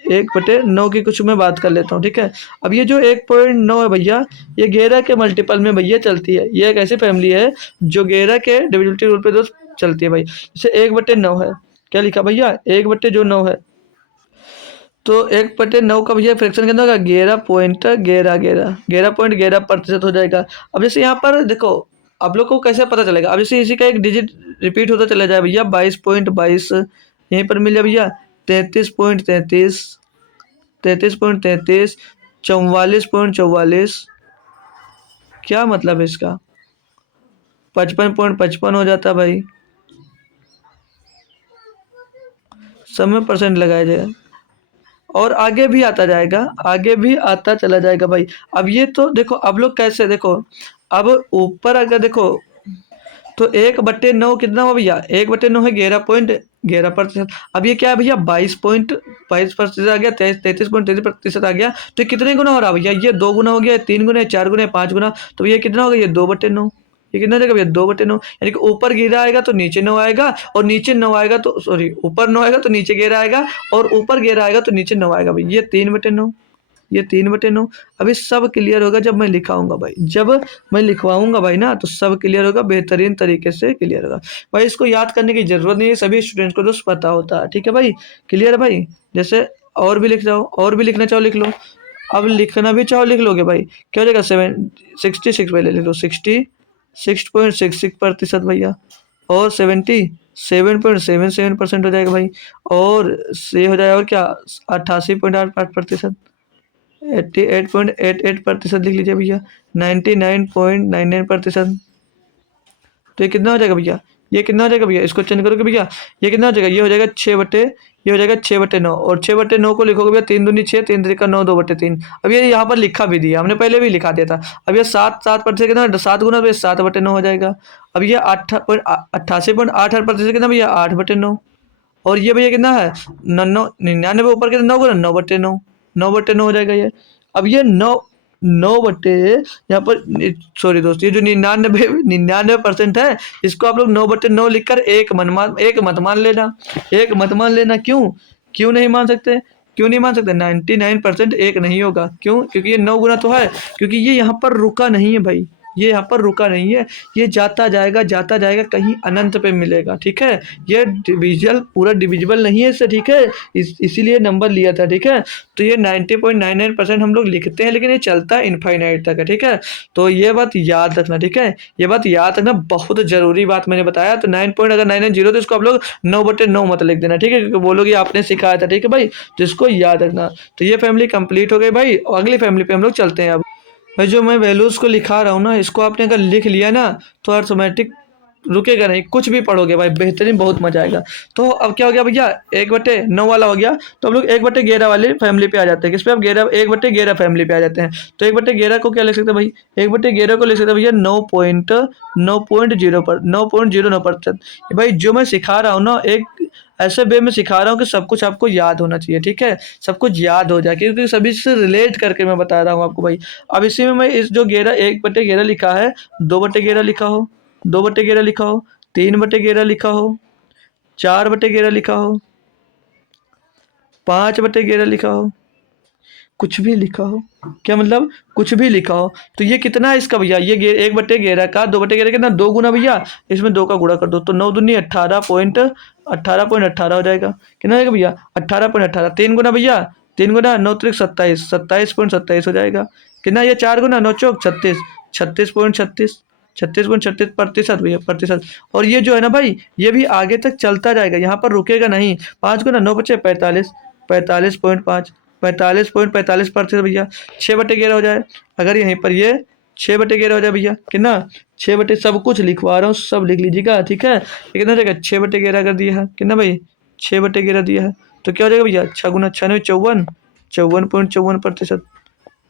1/9 की कुछ मैं बात कर लेता हूँ, ठीक है? अब ये जो 1.9 है भैया, ये 11 के मल्टीपल में भैया चलती है। ये एक ऐसी फैमिली है जो 11 के डिविजिबिलिटी रूल पे दोस्त चलती है भाई। जैसे 1/9 है, क्या लिखा भैया? 1/9 है, तो 1/9 का भैया फ्रैक्शन कितना होगा? 11.11 हो जाएगा। अब जैसे यहाँ पर देखो, आप लोग को कैसे पता चलेगा? अब जैसे इसी का एक डिजिट रिपीट होता चला जाए भैया, 22.22 यहीं पर मिल जाए भैया, 33.33, 33.33, 44.44। क्या मतलब है इसका? 55.55 हो जाता भाई। सब में परसेंट लगाया जाएगा और आगे भी आता जाएगा, आगे भी आता चला जाएगा भाई। अब ये तो देखो, अब लोग कैसे देखो, अब ऊपर अगर देखो तो 1/9 कितना हुआ भैया, 1/9 है 11.11%। अब ये क्या है भैया, 22.22% आ गया, 33.33% आ गया। तो ये कितने गुना हो रहा है भैया, ये 2 गुना हो गया, 3 गुना, 4 गुना, 5 गुना। तो ये कितना होगा, ये 2/9। ये कितना हो जाएगा भैया, 2/9। यानी कि ऊपर गिरा आएगा तो नीचे 9 आएगा, और नीचे 9 आएगा तो सॉरी, ऊपर 9 आएगा तो नीचे गिरा आएगा, और ऊपर गिरा आएगा तो नीचे 9 आएगा भाई। ये 3/9, ये 3/9। अभी सब क्लियर होगा जब मैं लिखाऊंगा भाई, जब मैं लिखवाऊंगा भाई ना, तो सब क्लियर होगा, बेहतरीन तरीके से क्लियर होगा भाई। इसको याद करने की जरूरत नहीं है, सभी स्टूडेंट्स को दोस्त पता होता है। ठीक है भाई, क्लियर है भाई। जैसे और भी लिख जाओ, और भी लिखना चाहो लिख लो। अब लिखना भी चाहो लिख लोगे भाई। क्या हो जाएगा, 66 पहले लिख लो, 66.66% भैया, और 77.77% हो जाएगा भाई, और ये हो जाएगा, और क्या, 88.88%, 88.88% लिख लीजिए भैया, 99.99%। तो ये कितना हो जाएगा भैया, ये कितना हो जाएगा भैया, इसको चेंज करोगे भैया, ये कितना हो जाएगा, ये हो जाएगा 6 बटे, ये हो जाएगा 6/9, और 6/9 को लिखोगे भैया, 3 दूनी 6, 3 3 का 9, 2/3। अब ये यहाँ पर लिखा भी दिया, हमने पहले भी लिखा दिया था। अब ये 7% कितना, 7 गुना, तो ये 7/9 हो जाएगा। अब ये 88.88% कितना भैया, 8/9। और ये भैया कितना है, 99 ऊपर कितना, 9 गुना, 9/9, 9/9 हो जाएगा ये। अब ये 9 यहाँ पर, सॉरी दोस्त, ये जो 99% है, इसको आप लोग 9/9 लिखकर एक मत मान लेना, एक मत मान लेना। क्यों, क्यों नहीं मान सकते, क्यों नहीं मान सकते, 99% एक नहीं होगा। क्यों, क्योंकि ये 9 गुना तो है, क्योंकि ये यहाँ पर रुका नहीं है भाई, ये यहाँ पर रुका नहीं है, ये जाता जाएगा कहीं अनंत पे मिलेगा। ठीक है, ये डिविजल पूरा डिविजिबल नहीं है इससे। ठीक है, इसीलिए नंबर लिया था। ठीक है, तो ये 90.99% हम लोग लिखते हैं, लेकिन ये चलता है इनफाइनाइट तक है। ठीक है, तो ये बात याद रखना। ठीक है, ये बात याद रखना, बहुत जरूरी बात मैंने बताया। तो 9 पॉइंट अगर 990 तो इसको आप लोग 9/9 मत लिख देना। ठीक है, क्योंकि बोलोगे आपने सिखाया था। ठीक है भाई, तो इसको याद रखना। तो ये फैमिली कंप्लीट हो गई भाई, और अगली फैमिली पे हम लोग चलते हैं। अब भाई जो मैं वैल्यूज़ को लिखा रहा हूँ ना, इसको आपने अगर लिख लिया ना, तो ऑटोमेटिक रुकेगा नहीं, कुछ भी पढ़ोगे भाई, बेहतरीन, बहुत मजा आएगा। तो अब क्या हो गया भैया, 1/9 वाला हो गया, तो हम लोग 1/11 वाली फैमिली पे आ जाते हैं। किस पे, अब 1/11 फैमिली पे आ जाते हैं। तो 1/11 को क्या लिख सकते हैं भाई, 1/11 को लिख सकते हैं भैया 9.09%। भाई जो मैं सिखा रहा हूँ ना, एक ऐसे वे में सिखा रहा हूँ कि सब कुछ आपको याद होना चाहिए। ठीक है, सब कुछ याद हो जाए, क्योंकि सभी से रिलेट करके मैं बता रहा हूँ आपको भाई। अब इसी में मैं इस जो 1/11 लिखा है, 2/11 लिखा हो, 2/11 लिखा हो, 3/11 लिखा हो, 4/11 लिखा हो, 5/11 लिखा हो, कुछ भी लिखा हो। क्या मतलब, कुछ भी लिखा हो। तो ये कितना है इसका भैया, ये 1/11 का 2/11 कितना, 2 गुना भैया, इसमें 2 का गुणा कर दो, तो 9 दूनी 18.18 हो जाएगा। कितना आएगा भैया, 18.18। 3 गुना भैया, 3 गुना 9 त्रिक 27, 27.27 हो जाएगा। कितना, ये 4 गुना 9 चौक 36, 36.36, 36.36% भैया, प्रतिशत। और ये जो है ना भाई, ये भी आगे तक चलता जाएगा, यहाँ पर रुकेगा नहीं। 5 गुना 9 बचे 45, 45.5, 45.45% भैया। 6/11 हो जाए, अगर यहीं पर ये 6/11 हो जाए भैया, कितना, 6 सब कुछ लिखवा रहा हूँ, सब लिख लीजिएगा। ठीक है, ये कितना हो जाएगा, 6/11 कर दिया है, कितना भाई, 6/11 दिया है, तो क्या हो जाएगा भैया, 6 गुना 96, 54, 54.54%।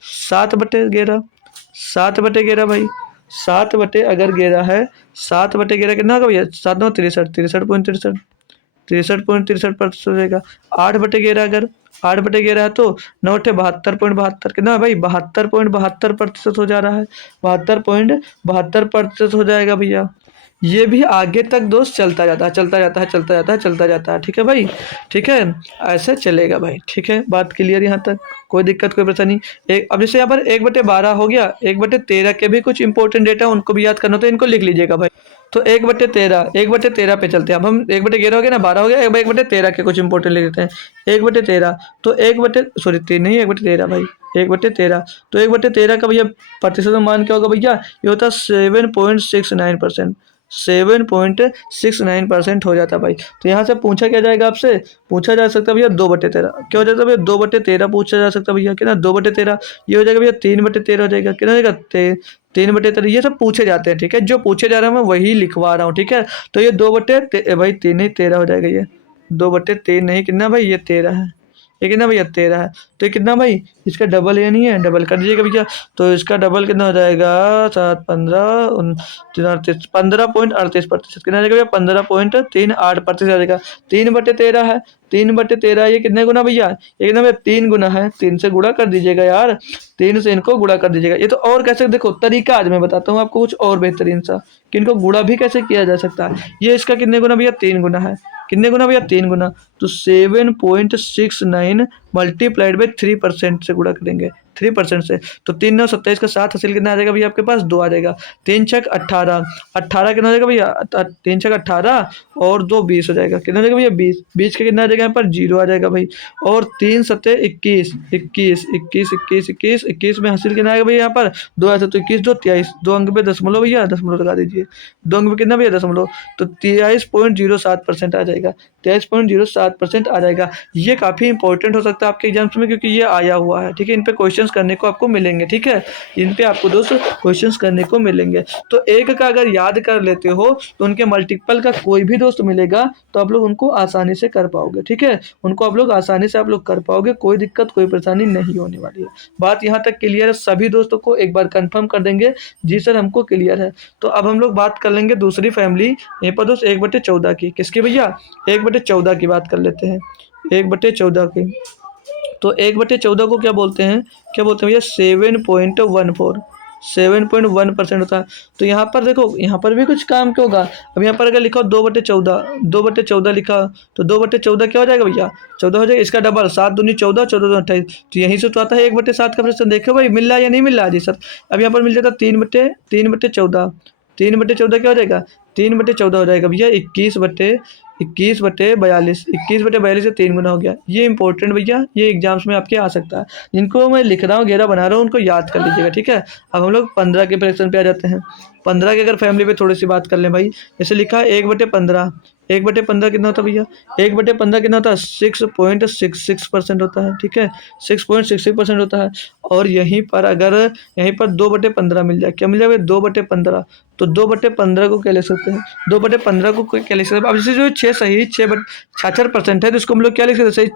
7/11, 7/11 भाई, 7/11 है, 7/11 कितना होगा भैया, 7 63, 63.63, 63.63% हो जाएगा। 8/11 अगर 8/11 है, तो 9 72.72, कितना भाई, 72.72% हो जा रहा है, 72.72% हो जाएगा भैया। ये भी आगे तक दोस्त चलता जाता है, चलता जाता है, चलता जाता है, चलता जाता है। ठीक है भाई, ठीक है, ऐसे चलेगा भाई। ठीक है, बात क्लियर यहाँ तक, कोई दिक्कत कोई परेशानी। एक अब जैसे यहाँ पर 1/12 हो गया, 1/13 के भी कुछ इंपॉर्टेंट डेटा उनको भी याद करना, तो इनको लिख लीजिएगा भाई। तो 1/13 पे चलते हैं। अब हम 1/11 हो गया ना, 12 हो गया, 1/13 के कुछ इंपॉर्टेंट लिख देते हैं। 1/13, तो 1/3 नहीं, 1/13 भाई, 1/13। तो 1/13 का भैया प्रतिशत मान क्या होगा भैया, ये होता है 7.69%, 7.69% हो जाता है भाई। तो यहाँ से पूछा क्या जाएगा आपसे, पूछा जा सकता है भैया 2/13, क्या हो जाता है भैया, 2/13 पूछा जा सकता है भैया, कितना, 2/13। ये हो जाएगा भैया 3/13 हो जाएगा, कितना हो जाएगा, 3/13। ये सब पूछे जाते हैं। ठीक है, जो पूछे जा रहे हैं मैं वही लिखवा रहा हूँ। ठीक है, तो ये 2/3 भाई, 3 नहीं 13 हो जाएगा, ये 2/3 नहीं, कितना भाई, ये 13 है, ये कितना भैया 13 है। तो ये कितना भाई, इसका डबल ये नहीं है, डबल कर दीजिएगा भैया। तो इसका डबल कितना हो जाएगा, 7 15 15.38%, कितना आ जाएगा भैया 15.38% आ जाएगा। 3/13 है, 3/13 ये कितने गुना भैया, ये कितना भैया 3 गुना है। 3 से गुणा कर दीजिएगा यार, 3 से इनको गुणा कर दीजिएगा। ये तो और कैसे, देखो तरीका आज मैं बताता हूँ आपको कुछ और बेहतरीन सा कि इनको गुणा भी कैसे किया जा सकता है। ये इसका कितने गुना भैया 3 गुना है, कितने गुना भैया 3 गुना। तो 7.69 मल्टीप्लाइड बाई 3% से गुणा करेंगे, 3% से। तो 3×9 = 27 का 7 हासिल कितना आ जाएगा भैया आपके पास 2 आ जाएगा। 3×6 = 18, 18 कितना हो जाएगा भैया 3×6 = 18 और 2 20 हो जाएगा। कितना हो जाएगा भैया 20, 20 का कितना आ जाएगा यहाँ पर 0 आ जाएगा भाई। और 3×7 = 21, 21 21 21 21 21 में हासिल कितना आएगा भैया यहाँ पर 2 ऐसे। तो 21 2 23, 2 अंक पे दशमलव भैया, दशमलव लगा दीजिए। 2 अंक पे कितना भैया दशमलव, तो 23.07% आ जाएगा, 23.07% आ जाएगा। ये काफ़ी इंपॉर्टेंट हो सकता है आपके एग्जाम्स में, क्योंकि ये आया हुआ है, ठीक है। इन पे क्वेश्चंस करने को आपको मिलेंगे, ठीक है। इन पे आपको दोस्त क्वेश्चंस करने को मिलेंगे। तो एक का अगर याद कर लेते हो तो उनके मल्टीपल का कोई भी दोस्त मिलेगा तो आप लोग उनको आसानी से कर पाओगे, ठीक है। उनको आप लोग आसानी से आप लोग कर पाओगे, कोई दिक्कत कोई परेशानी नहीं होने वाली है। बात यहाँ तक क्लियर है सभी दोस्तों को, एक बार कंफर्म कर देंगे जी सर हमको क्लियर है। तो अब हम लोग बात कर लेंगे दूसरी फैमिली यहाँ पर दोस्त 1/14 की। किसकी भैया, 1/14 की बात कर लेते हैं, 1/14 की। तो 1/14 को क्या बोलते हैं, क्या बोलते हैं भैया 7.14, 7.1% होता है। तो यहाँ पर देखो, यहाँ पर भी कुछ काम क्या होगा। अब यहाँ पर अगर लिखा 2/14, 2/14 लिखा तो 2/14 क्या हो जाएगा भैया 14 हो जाएगा। इसका डबल 7 दूनी 14, 14 दूनी 28। तो यहीं से तो आता है 1/7 का फ्रैक्शन। देखो भाई मिल रहा है या नहीं मिल रहा है जी सर। अब यहाँ पर मिल जाता 3/14, 3/14 क्या हो जाएगा 3/14 हो जाएगा भैया 21/42, 21/42 से 3 गुना हो गया। ये इंपॉर्टेंट भैया, ये एग्जाम्स में आपके आ सकता है। जिनको मैं लिख रहा हूँ, घेरा बना रहा हूँ, उनको याद कर लीजिएगा, ठीक है। अब हम लोग 15 के फ्रैक्शन पे आ जाते हैं। 15 की अगर फैमिली पे थोड़ी सी बात कर लें भाई, जैसे लिखा है 1/15, 1/15 कितना होता है भैया, 1/15 कितना होता है 6.66% होता है, ठीक है, 6.66% होता है। और यहीं पर अगर यहीं पर 2/15 मिल जाए, क्या मिल जाए 2/15। तो 2/15 को क्या लिख सकते हैं, 2/15 को क्या लिख सकते हैं। अब जैसे जो 6 सही 66% है तो इसको हम लोग क्या लिख सकते हैं, सही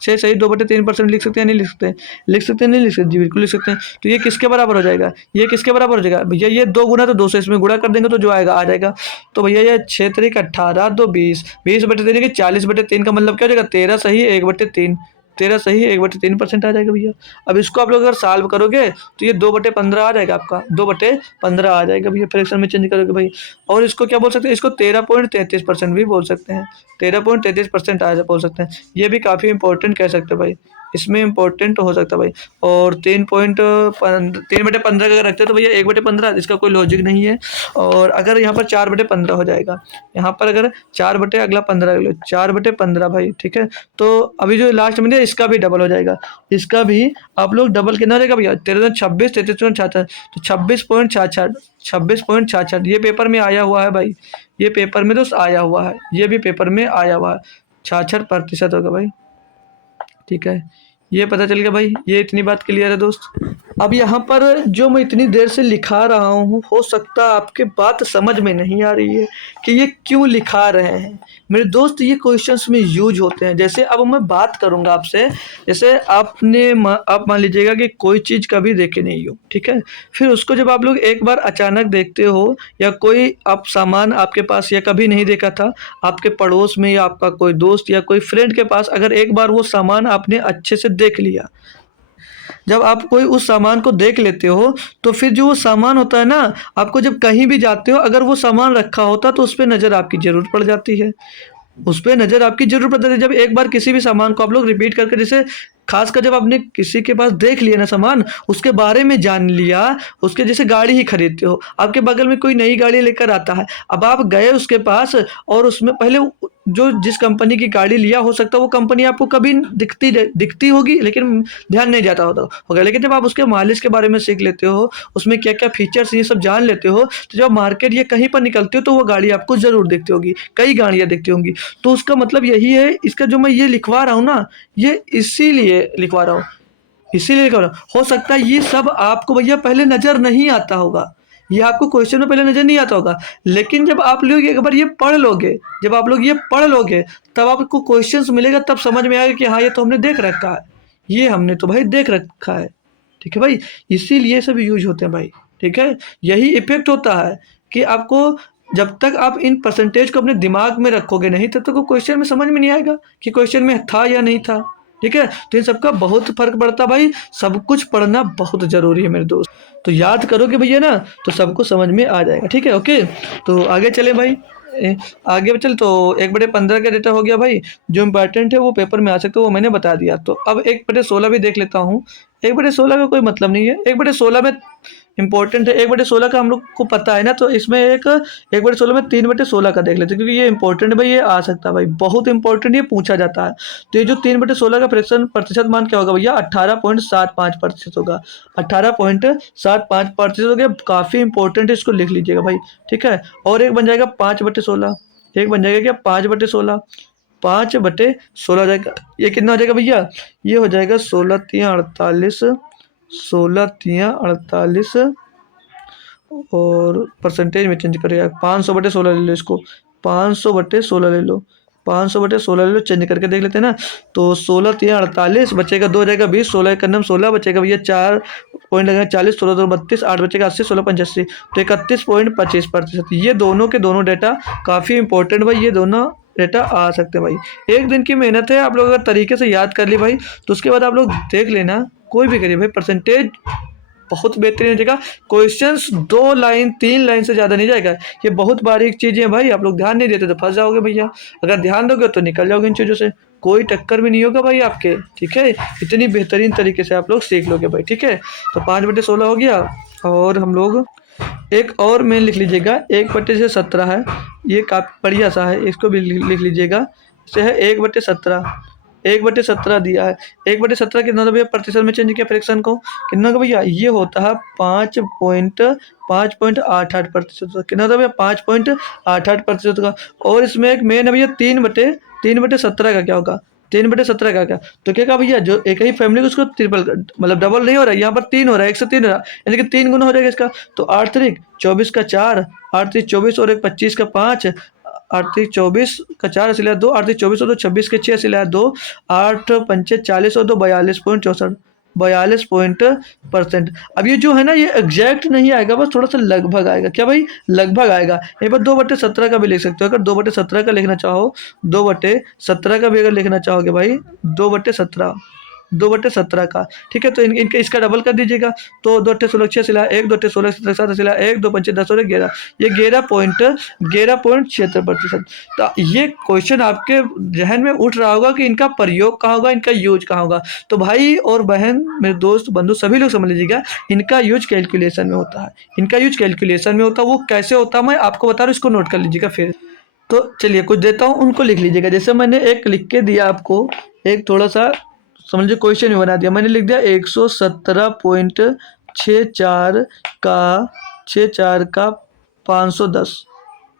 6 सही 2/3% लिख सकते हैं, नहीं लिख सकते, लिख सकते हैं नहीं लिख सकते जी बिल्कुल लिख सकते हैं। तो ये किसके बराबर हो जाएगा, ये किसके बराबर हो जाएगा भैया, ये 2 गुना, तो 2 से इसमें गुणा कर देंगे तो जो आएगा आ जाएगा। तो भैया ये 6 3 18 2 20, 20/3 के 40/3 का मतलब क्या हो जाएगा 13 सही 1/3, 13 सही 1/3% आ जाएगा भैया। अब इसको आप लोग अगर सॉल्व करोगे तो ये 2/15 आ जाएगा आपका, 2/15 आ जाएगा भैया। फ्रैक्शन में चेंज करोगे भाई। और इसको क्या बोल सकते हैं, इसको 13.33% भी बोल सकते हैं, 13.33% आ बोल सकते हैं। ये भी काफ़ी इंपॉर्टेंट कह सकते हैं भाई, इसमें इंपॉर्टेंट हो सकता है भाई। और 3/15 अगर रखते हैं तो भैया 1/15, इसका कोई लॉजिक नहीं है। और अगर यहाँ पर 4/15 हो जाएगा, यहाँ पर अगर 4/15 भाई, ठीक है। तो अभी जो लास्ट में इसका भी डबल हो जाएगा, इसका भी आप लोग डबल कितना हो जाएगा भैया 13×26 33.66, तो 26.66, 26.66 ये पेपर में आया हुआ है भाई, ये पेपर में दोस्त आया हुआ है, ये भी पेपर में आया हुआ है, 66% होगा भाई, ठीक है। ये पता चल गया भाई, ये इतनी बात क्लियर है दोस्त। अब यहाँ पर जो मैं इतनी देर से लिखा रहा हूँ, हो सकता है आपके बात समझ में नहीं आ रही है कि ये क्यों लिखा रहे हैं मेरे दोस्त। ये क्वेश्चंस में यूज होते हैं। जैसे अब मैं बात करूँगा आपसे, जैसे आप मान लीजिएगा कि कोई चीज़ कभी देखे नहीं हो, ठीक है। फिर उसको जब आप लोग एक बार अचानक देखते हो, या कोई आप सामान आपके पास या कभी नहीं देखा था, आपके पड़ोस में या आपका कोई दोस्त या कोई फ्रेंड के पास, अगर एक बार वो सामान आपने अच्छे से देख लिया, जब आप कोई उस सामान को देख लेते हो तो फिर जो वो सामान होता है ना, आपको जब कहीं भी जाते हो अगर वो सामान रखा होता तो उस पर नज़र आपकी ज़रूर पड़ जाती है, उस पे नज़र आपकी ज़रूर पड़ती है। जब एक बार किसी भी सामान को आप लोग रिपीट करके, जैसे खासकर जब आपने किसी के पास देख लिया ना सामान, उसके बारे में जान लिया, उसके जैसे गाड़ी ही खरीदते हो, आपके बगल में कोई नई गाड़ी लेकर आता है, अब आप गए उसके पास और उसमें पहले जो जिस कंपनी की गाड़ी लिया, हो सकता है वो कंपनी आपको कभी दिखती होगी लेकिन ध्यान नहीं जाता होगा। लेकिन जब आप उसके मालिश के बारे में सीख लेते हो, उसमें क्या क्या फीचर्स ये सब जान लेते हो, तो जब मार्केट या कहीं पर निकलते हो तो वो गाड़ी आपको ज़रूर दिखती होगी, कई गाड़ियाँ दिखती होंगी। तो उसका मतलब यही है, इसका जो मैं ये लिखवा रहा हूँ ना, ये इसीलिए लिखवा रहा हूँ। हो सकता है ये सब आपको भैया पहले नज़र नहीं आता होगा, ये आपको क्वेश्चन में पहले नज़र नहीं आता होगा, लेकिन जब आप लोग एक बार ये पढ़ लोगे, जब आप लोग ये पढ़ लोगे, तब आपको क्वेश्चंस मिलेगा, तब समझ में आएगा कि हाँ, ये तो हमने देख रखा है, ये हमने तो भाई देख रखा है। ठीक है भाई, इसीलिए सब यूज होते हैं भाई। ठीक है, यही इफेक्ट होता है कि आपको जब तक आप इन परसेंटेज को अपने दिमाग में रखोगे नहीं, तब तक वो क्वेश्चन में समझ में नहीं आएगा कि क्वेश्चन में था या नहीं था। ठीक है, तो इन सबका बहुत फर्क पड़ता भाई, सब कुछ पढ़ना बहुत जरूरी है मेरे दोस्त। तो याद करोगे भैया ना, तो सबको समझ में आ जाएगा। ठीक है, ओके, तो आगे चले भाई। आगे चल, तो 1/15 का डेटा हो गया भाई, जो इम्पोर्टेंट है वो पेपर में आ सकता है, वो मैंने बता दिया। तो अब 1/16 भी देख लेता हूँ। 1/16 का कोई मतलब नहीं है, 1/16 में इंपॉर्टेंट है। 1/16 का हम लोग को पता है ना, तो इसमें 1/16 में 3/16 का देख लेते हैं, क्योंकि ये इंपॉर्टेंट भाई, ये आ सकता है भाई, बहुत इंपॉर्टेंट, ये पूछा जाता है। तो ये जो 3/16 का फ्रैक्शन प्रतिशत मान क्या होगा भैया, 18.75% होगा। 18.75% हो गया, काफ़ी इंपॉर्टेंट है, इसको लिख लीजिएगा भाई। ठीक है, और एक बन जाएगा 5/16, एक बन जाएगा क्या 5/16, 5/16 हो जाएगा। ये कितना हो जाएगा भैया, ये हो जाएगा 16×3=48, 16×3=48, और परसेंटेज में चेंज करेगा 500/16 ले लो इसको, 500/16 ले लो, 500/16 ले लो, चेंज करके देख लेते हैं ना। तो 16×3=48, बचेगा 2 रहेगा 20, 16 का नम 16 बचेगा भैया, 4 पॉइंट लगेगा 40, 16 32, 8 बचेगा 80, 16 85, तो 31.25%। ये दोनों के दोनों डेटा काफ़ी इंपॉर्टेंट भाई, ये दोनों डेटा आ सकते हैं भाई। एक दिन की मेहनत है, आप लोग अगर तरीके से याद कर ली भाई, तो उसके बाद आप लोग देख लेना, कोई भी करिए भाई, परसेंटेज बहुत बेहतरीन हो जाएगा। क्वेश्चंस 2 लाइन 3 लाइन से ज़्यादा नहीं जाएगा, ये बहुत बारीक चीज़ें हैं भाई, आप लोग ध्यान नहीं देते तो फंस जाओगे भैया, अगर ध्यान दोगे तो निकल जाओगे इन चीज़ों से, कोई टक्कर भी नहीं होगा भाई आपके। ठीक है, इतनी बेहतरीन तरीके से आप लोग सीख लोगे भाई। ठीक है, तो 5/16 हो गया, और हम लोग एक और मेन लिख लीजिएगा, 1/17 है, ये काफ़ी बढ़िया सा है, इसको भी लिख लीजिएगा। इसे है 1/17, 1/17 दिया है। 1/17 कितना था भैया, प्रतिशत में चेंज किया फ्रैक्शन को, कितना का भैया, ये होता है 5.88%। कितना था भैया, 5.88% का। और इसमें एक मेन है भैया 3/17 का क्या होगा, 3/17 का क्या, तो क्या कहा भैया, जो एक ही फैमिली को उसको ट्रिपल, मतलब डबल नहीं हो रहा है, यहाँ पर 3 हो रहा है, 1 से 3 हो रहा है, यानी कि 3 गुना हो जाएगा इसका। तो 8 3 24 का 4, 8 3 24, और एक 25 का 5, 8 3 24 का 4 सिला 2, 8 3 24 और 2 26 के 6 सिला 2, 8 5 40 और 2 42.64, 42%। अब ये जो है ना, ये एग्जैक्ट नहीं आएगा, बस थोड़ा सा लगभग आएगा। क्या भाई, लगभग आएगा। एक बार 2/17 का भी लिख सकते हो, अगर 2/17 का लिखना चाहो, 2/17 का भी अगर लिखना चाहोगे भाई, 2/17, 2/17 का। ठीक है, तो इनके इसका डबल कर दीजिएगा, तो 2 6 सिला 1, 2 16 7 सिला 1, 2 5 10 और 11, ये 11.76%। तो ये क्वेश्चन आपके जहन में उठ रहा होगा कि इनका प्रयोग कहाँ होगा, इनका यूज कहाँ होगा। तो भाई और बहन, मेरे दोस्त बंधु सभी लोग समझ लीजिएगा, इनका यूज कैलकुलेशन में होता है, इनका यूज कैलकुलेशन में होता है। वो कैसे होता है मैं आपको बता रहा हूँ, इसको नोट कर लीजिएगा फिर। तो चलिए कुछ देता हूँ, उनको लिख लीजिएगा। जैसे मैंने एक लिख के दिया आपको, एक थोड़ा सा समझिए क्वेश्चन ही बना दिया, मैंने लिख दिया 117.64 का 510,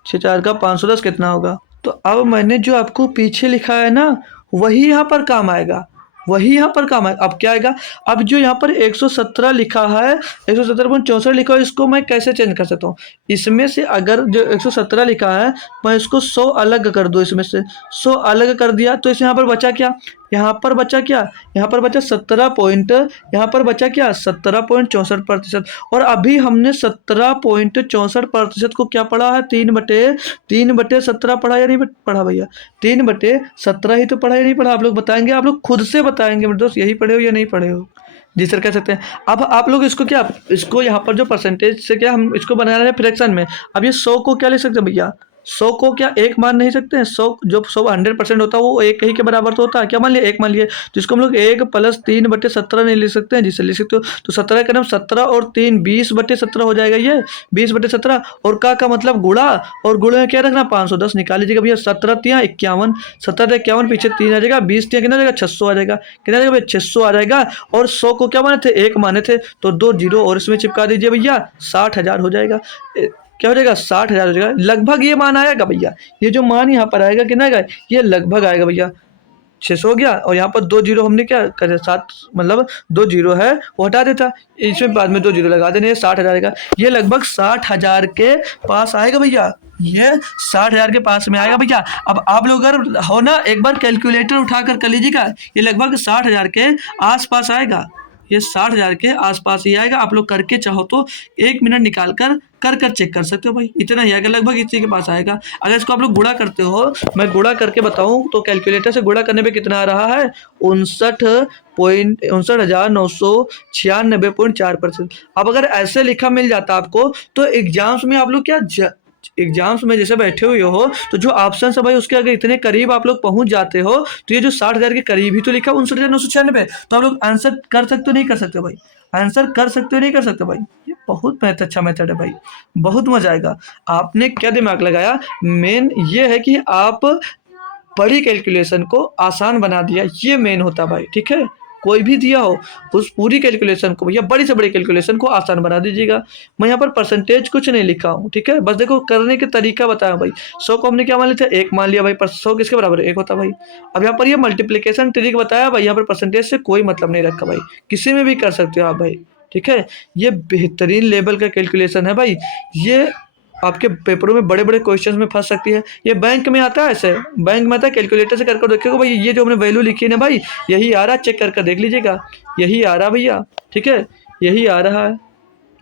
64 का 510 कितना होगा। तो अब मैंने जो आपको पीछे लिखा है ना, वही यहाँ पर काम आएगा, वही यहाँ पर काम आएगा। अब क्या आएगा, अब जो यहाँ पर 117 लिखा है, 117.64 लिखा है, इसको मैं कैसे चेंज कर सकता हूँ। इसमें से अगर जो 117 लिखा है, मैं इसको 100 अलग कर दूँ, इसमें से 100 अलग कर दिया, तो इस यहाँ पर बचा क्या, यहाँ पर बचा क्या, यहाँ पर बचा 17 पॉइंट, यहाँ पर बचा क्या 17.64%। और अभी हमने 17.64% को क्या पढ़ा है, 3/17 पढ़ा या नहीं पढ़ा भैया, 3/17 ही तो पढ़ा या नहीं पढ़ा, आप लोग बताएंगे, आप लोग खुद से बताएंगे मेरे दोस्त, यही पढ़े हो या नहीं पढ़े हो। जी सर कह सकते हैं। अब आप लोग इसको क्या, इसको यहाँ पर जो परसेंटेज से क्या हम इसको बना रहे हैं फ्रैक्शन में, अब ये 100 को क्या लिख सकते हैं भैया, 100 को क्या एक मान नहीं सकते हैं, 100 जो 100% होता है वो एक ही के बराबर तो होता है, क्या मान लिया, एक मान लिया, तो इसको हम लोग 1 + 3/17 नहीं लिख सकते हैं, जिससे लिख सकते हो। तो 17 का नाम 17 और 3 20/17 हो जाएगा, ये 20/17, और का मतलब गुणा, और गुणे में क्या रखना 510 निकाल लीजिएगा भैया, 17 × 51, 17 × 51 पीछे 3 आ जाएगा, 20 × कितना आ जाएगा 600 आ जाएगा, कितना आ जाएगा भैया 600 आ जाएगा। और 100 को क्या माने थे, एक माने थे, तो 2 0 और इसमें चिपका दीजिए भैया, 60,000 हो जाएगा। क्या हो जाएगा 60,000 हो जाएगा, लगभग ये मान आएगा भैया, ये जो मान यहाँ पर आएगा कितना आएगा, ये लगभग आएगा भैया। 600 हो गया, और यहाँ पर 2 जीरो हमने क्या करे, 7 मतलब 2 जीरो है वो हटा देता, इसमें बाद में 2 जीरो लगा देने, 60,000 का। ये लगभग 60,000 के पास आएगा भैया, ये 60,000 के पास में आएगा भैया। अब आप लोग अगर हो ना, एक बार कैलकुलेटर उठा कर लीजिएगा, ये लगभग 60,000 के आसपास आएगा, ये 60,000 के आसपास ही आएगा। आप लोग करके चाहो तो 1 मिनट निकाल कर चेक कर सकते हो भाई, इतना ही आएगा, लगभग इसी के पास आएगा। अगर इसको आप लोग गुणा करते हो, मैं गुणा करके बताऊं तो कैलकुलेटर से गुणा करने पे कितना आ रहा है, 59,996.4%। अब अगर ऐसे लिखा मिल जाता आपको, तो एग्जाम्स में आप लोग क्या एग्जाम्स में जैसे बैठे हुए हो, तो जो ऑप्शन है भाई उसके अगर इतने करीब आप लोग पहुंच जाते हो, तो ये जो 60,000 के करीब ही तो लिखा 59,996, तो आप लोग आंसर कर सकते हो नहीं कर सकते हो भाई, आंसर कर सकते हो नहीं कर सकते हो भाई। ये बहुत अच्छा मेथड है भाई, बहुत मजा आएगा। आपने क्या दिमाग लगाया, मेन ये है कि आप बड़ी कैलकुलेशन को आसान बना दिया, ये मेन होता भाई, ठीक है। कोई भी दिया हो उस पूरी कैलकुलेशन को भैया, बड़ी से बड़ी कैलकुलेशन को आसान बना दीजिएगा। मैं यहाँ पर परसेंटेज कुछ नहीं लिखा हूँ, ठीक है, बस देखो करने के तरीका बताया भाई। 100 को हमने क्या मान लिया था, 1 मान लिया भाई, पर 100 किसके बराबर 1 होता भाई। अब यहाँ पर ये मल्टीप्लिकेशन ट्रिक बताया भाई, यहाँ पर परसेंटेज से कोई मतलब नहीं रखा भाई, किसी में भी कर सकते हो आप भाई, ठीक है। ये बेहतरीन लेवल का कैलकुलेशन है भाई, ये आपके पेपरों में बड़े बड़े क्वेश्चंस में फंस सकती है। ये बैंक में आता है, ऐसे बैंक में आता है, कैलकुलेटर से कर देखिएगा भाई, ये जो हमने वैल्यू लिखी है ना भाई, यही आ रहा है, चेक कर देख लीजिएगा, यही आ रहा भैया, ठीक है, यही आ रहा है।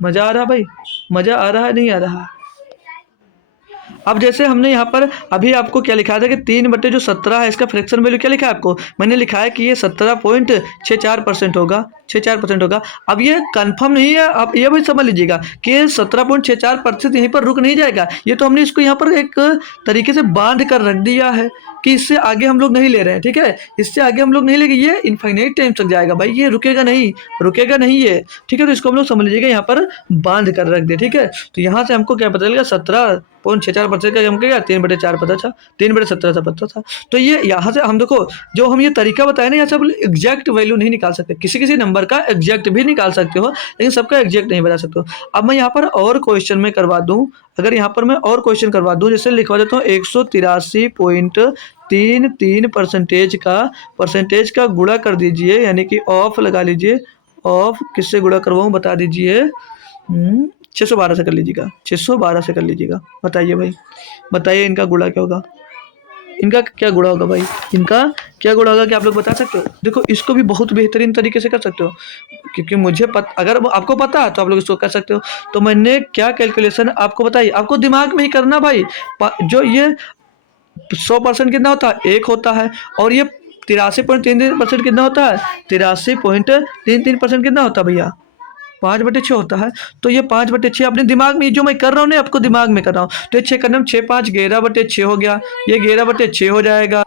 मज़ा आ रहा भाई, मज़ा आ रहा है नहीं आ रहा। अब जैसे हमने यहाँ पर अभी आपको क्या लिखा था कि 3/17 है, इसका फ्रैक्शन वैल्यू क्या लिखा है आपको, मैंने लिखा है कि ये 17.64% होगा, 64% होगा। अब ये कंफर्म नहीं है, आप ये भी समझ लीजिएगा कि 17.64% यहीं पर रुक नहीं जाएगा, ये तो हमने इसको यहाँ पर एक तरीके से बांध कर रख दिया है कि इससे आगे हम लोग नहीं ले रहे हैं, ठीक है, इससे आगे हम लोग नहीं लेंगे, ये इनफाइनाइट टाइम तक जाएगा भाई, ये रुकेगा नहीं, रुकेगा नहीं ये, ठीक है। तो इसको हम लोग समझ लीजिएगा यहाँ पर बांध कर रख दे, ठीक है। तो यहाँ से हमको क्या पता चलेगा, 17.64% का, हमको क्या 3/4 पता था, 3/17 से पता था। तो ये यहाँ से हम देखो, जो हम ये तरीका बताए ना, यहाँ से हम एग्जैक्ट वैल्यू नहीं निकाल सकते, किसी किसी नंबर का एग्जैक्ट भी निकाल सकते हो, लेकिन सबका एग्जैक्ट नहीं बता सकते हो। अब मैं यहाँ पर और क्वेश्चन में करवा दूँ, अगर यहाँ पर मैं और क्वेश्चन करवा दूँ, जैसे लिखवा देता हूँ 183.33% परसेंटेज का गुणा कर दीजिए, यानी कि ऑफ लगा लीजिए, ऑफ किससे गुणा करवाऊँ बता दीजिए, 612 से कर लीजिएगा, 612 से कर लीजिएगा। बताइए भाई, बताइए इनका गुणा क्या होगा, इनका क्या गुणा होगा भाई, इनका क्या गुणा होगा, क्या आप लोग बता सकते हो। देखो इसको भी बहुत बेहतरीन तरीके से कर सकते हो, क्योंकि मुझे अगर आपको पता है तो आप लोग इसको कर सकते हो। तो मैंने क्या कैलकुलेशन आपको बताई, आपको दिमाग में ही करना भाई। जो ये 100% कितना होता है, 1 होता है, और ये 83.33% कितना होता है, 83.33% कितना होता है भैया, 5/6 होता है। तो ये 5/6 अपने दिमाग में, जो मैं कर रहा हूँ ना आपको दिमाग में कर रहा हूँ, तो ये 6 करने में 6 5 11/6 हो गया, ये 11/6 हो जाएगा।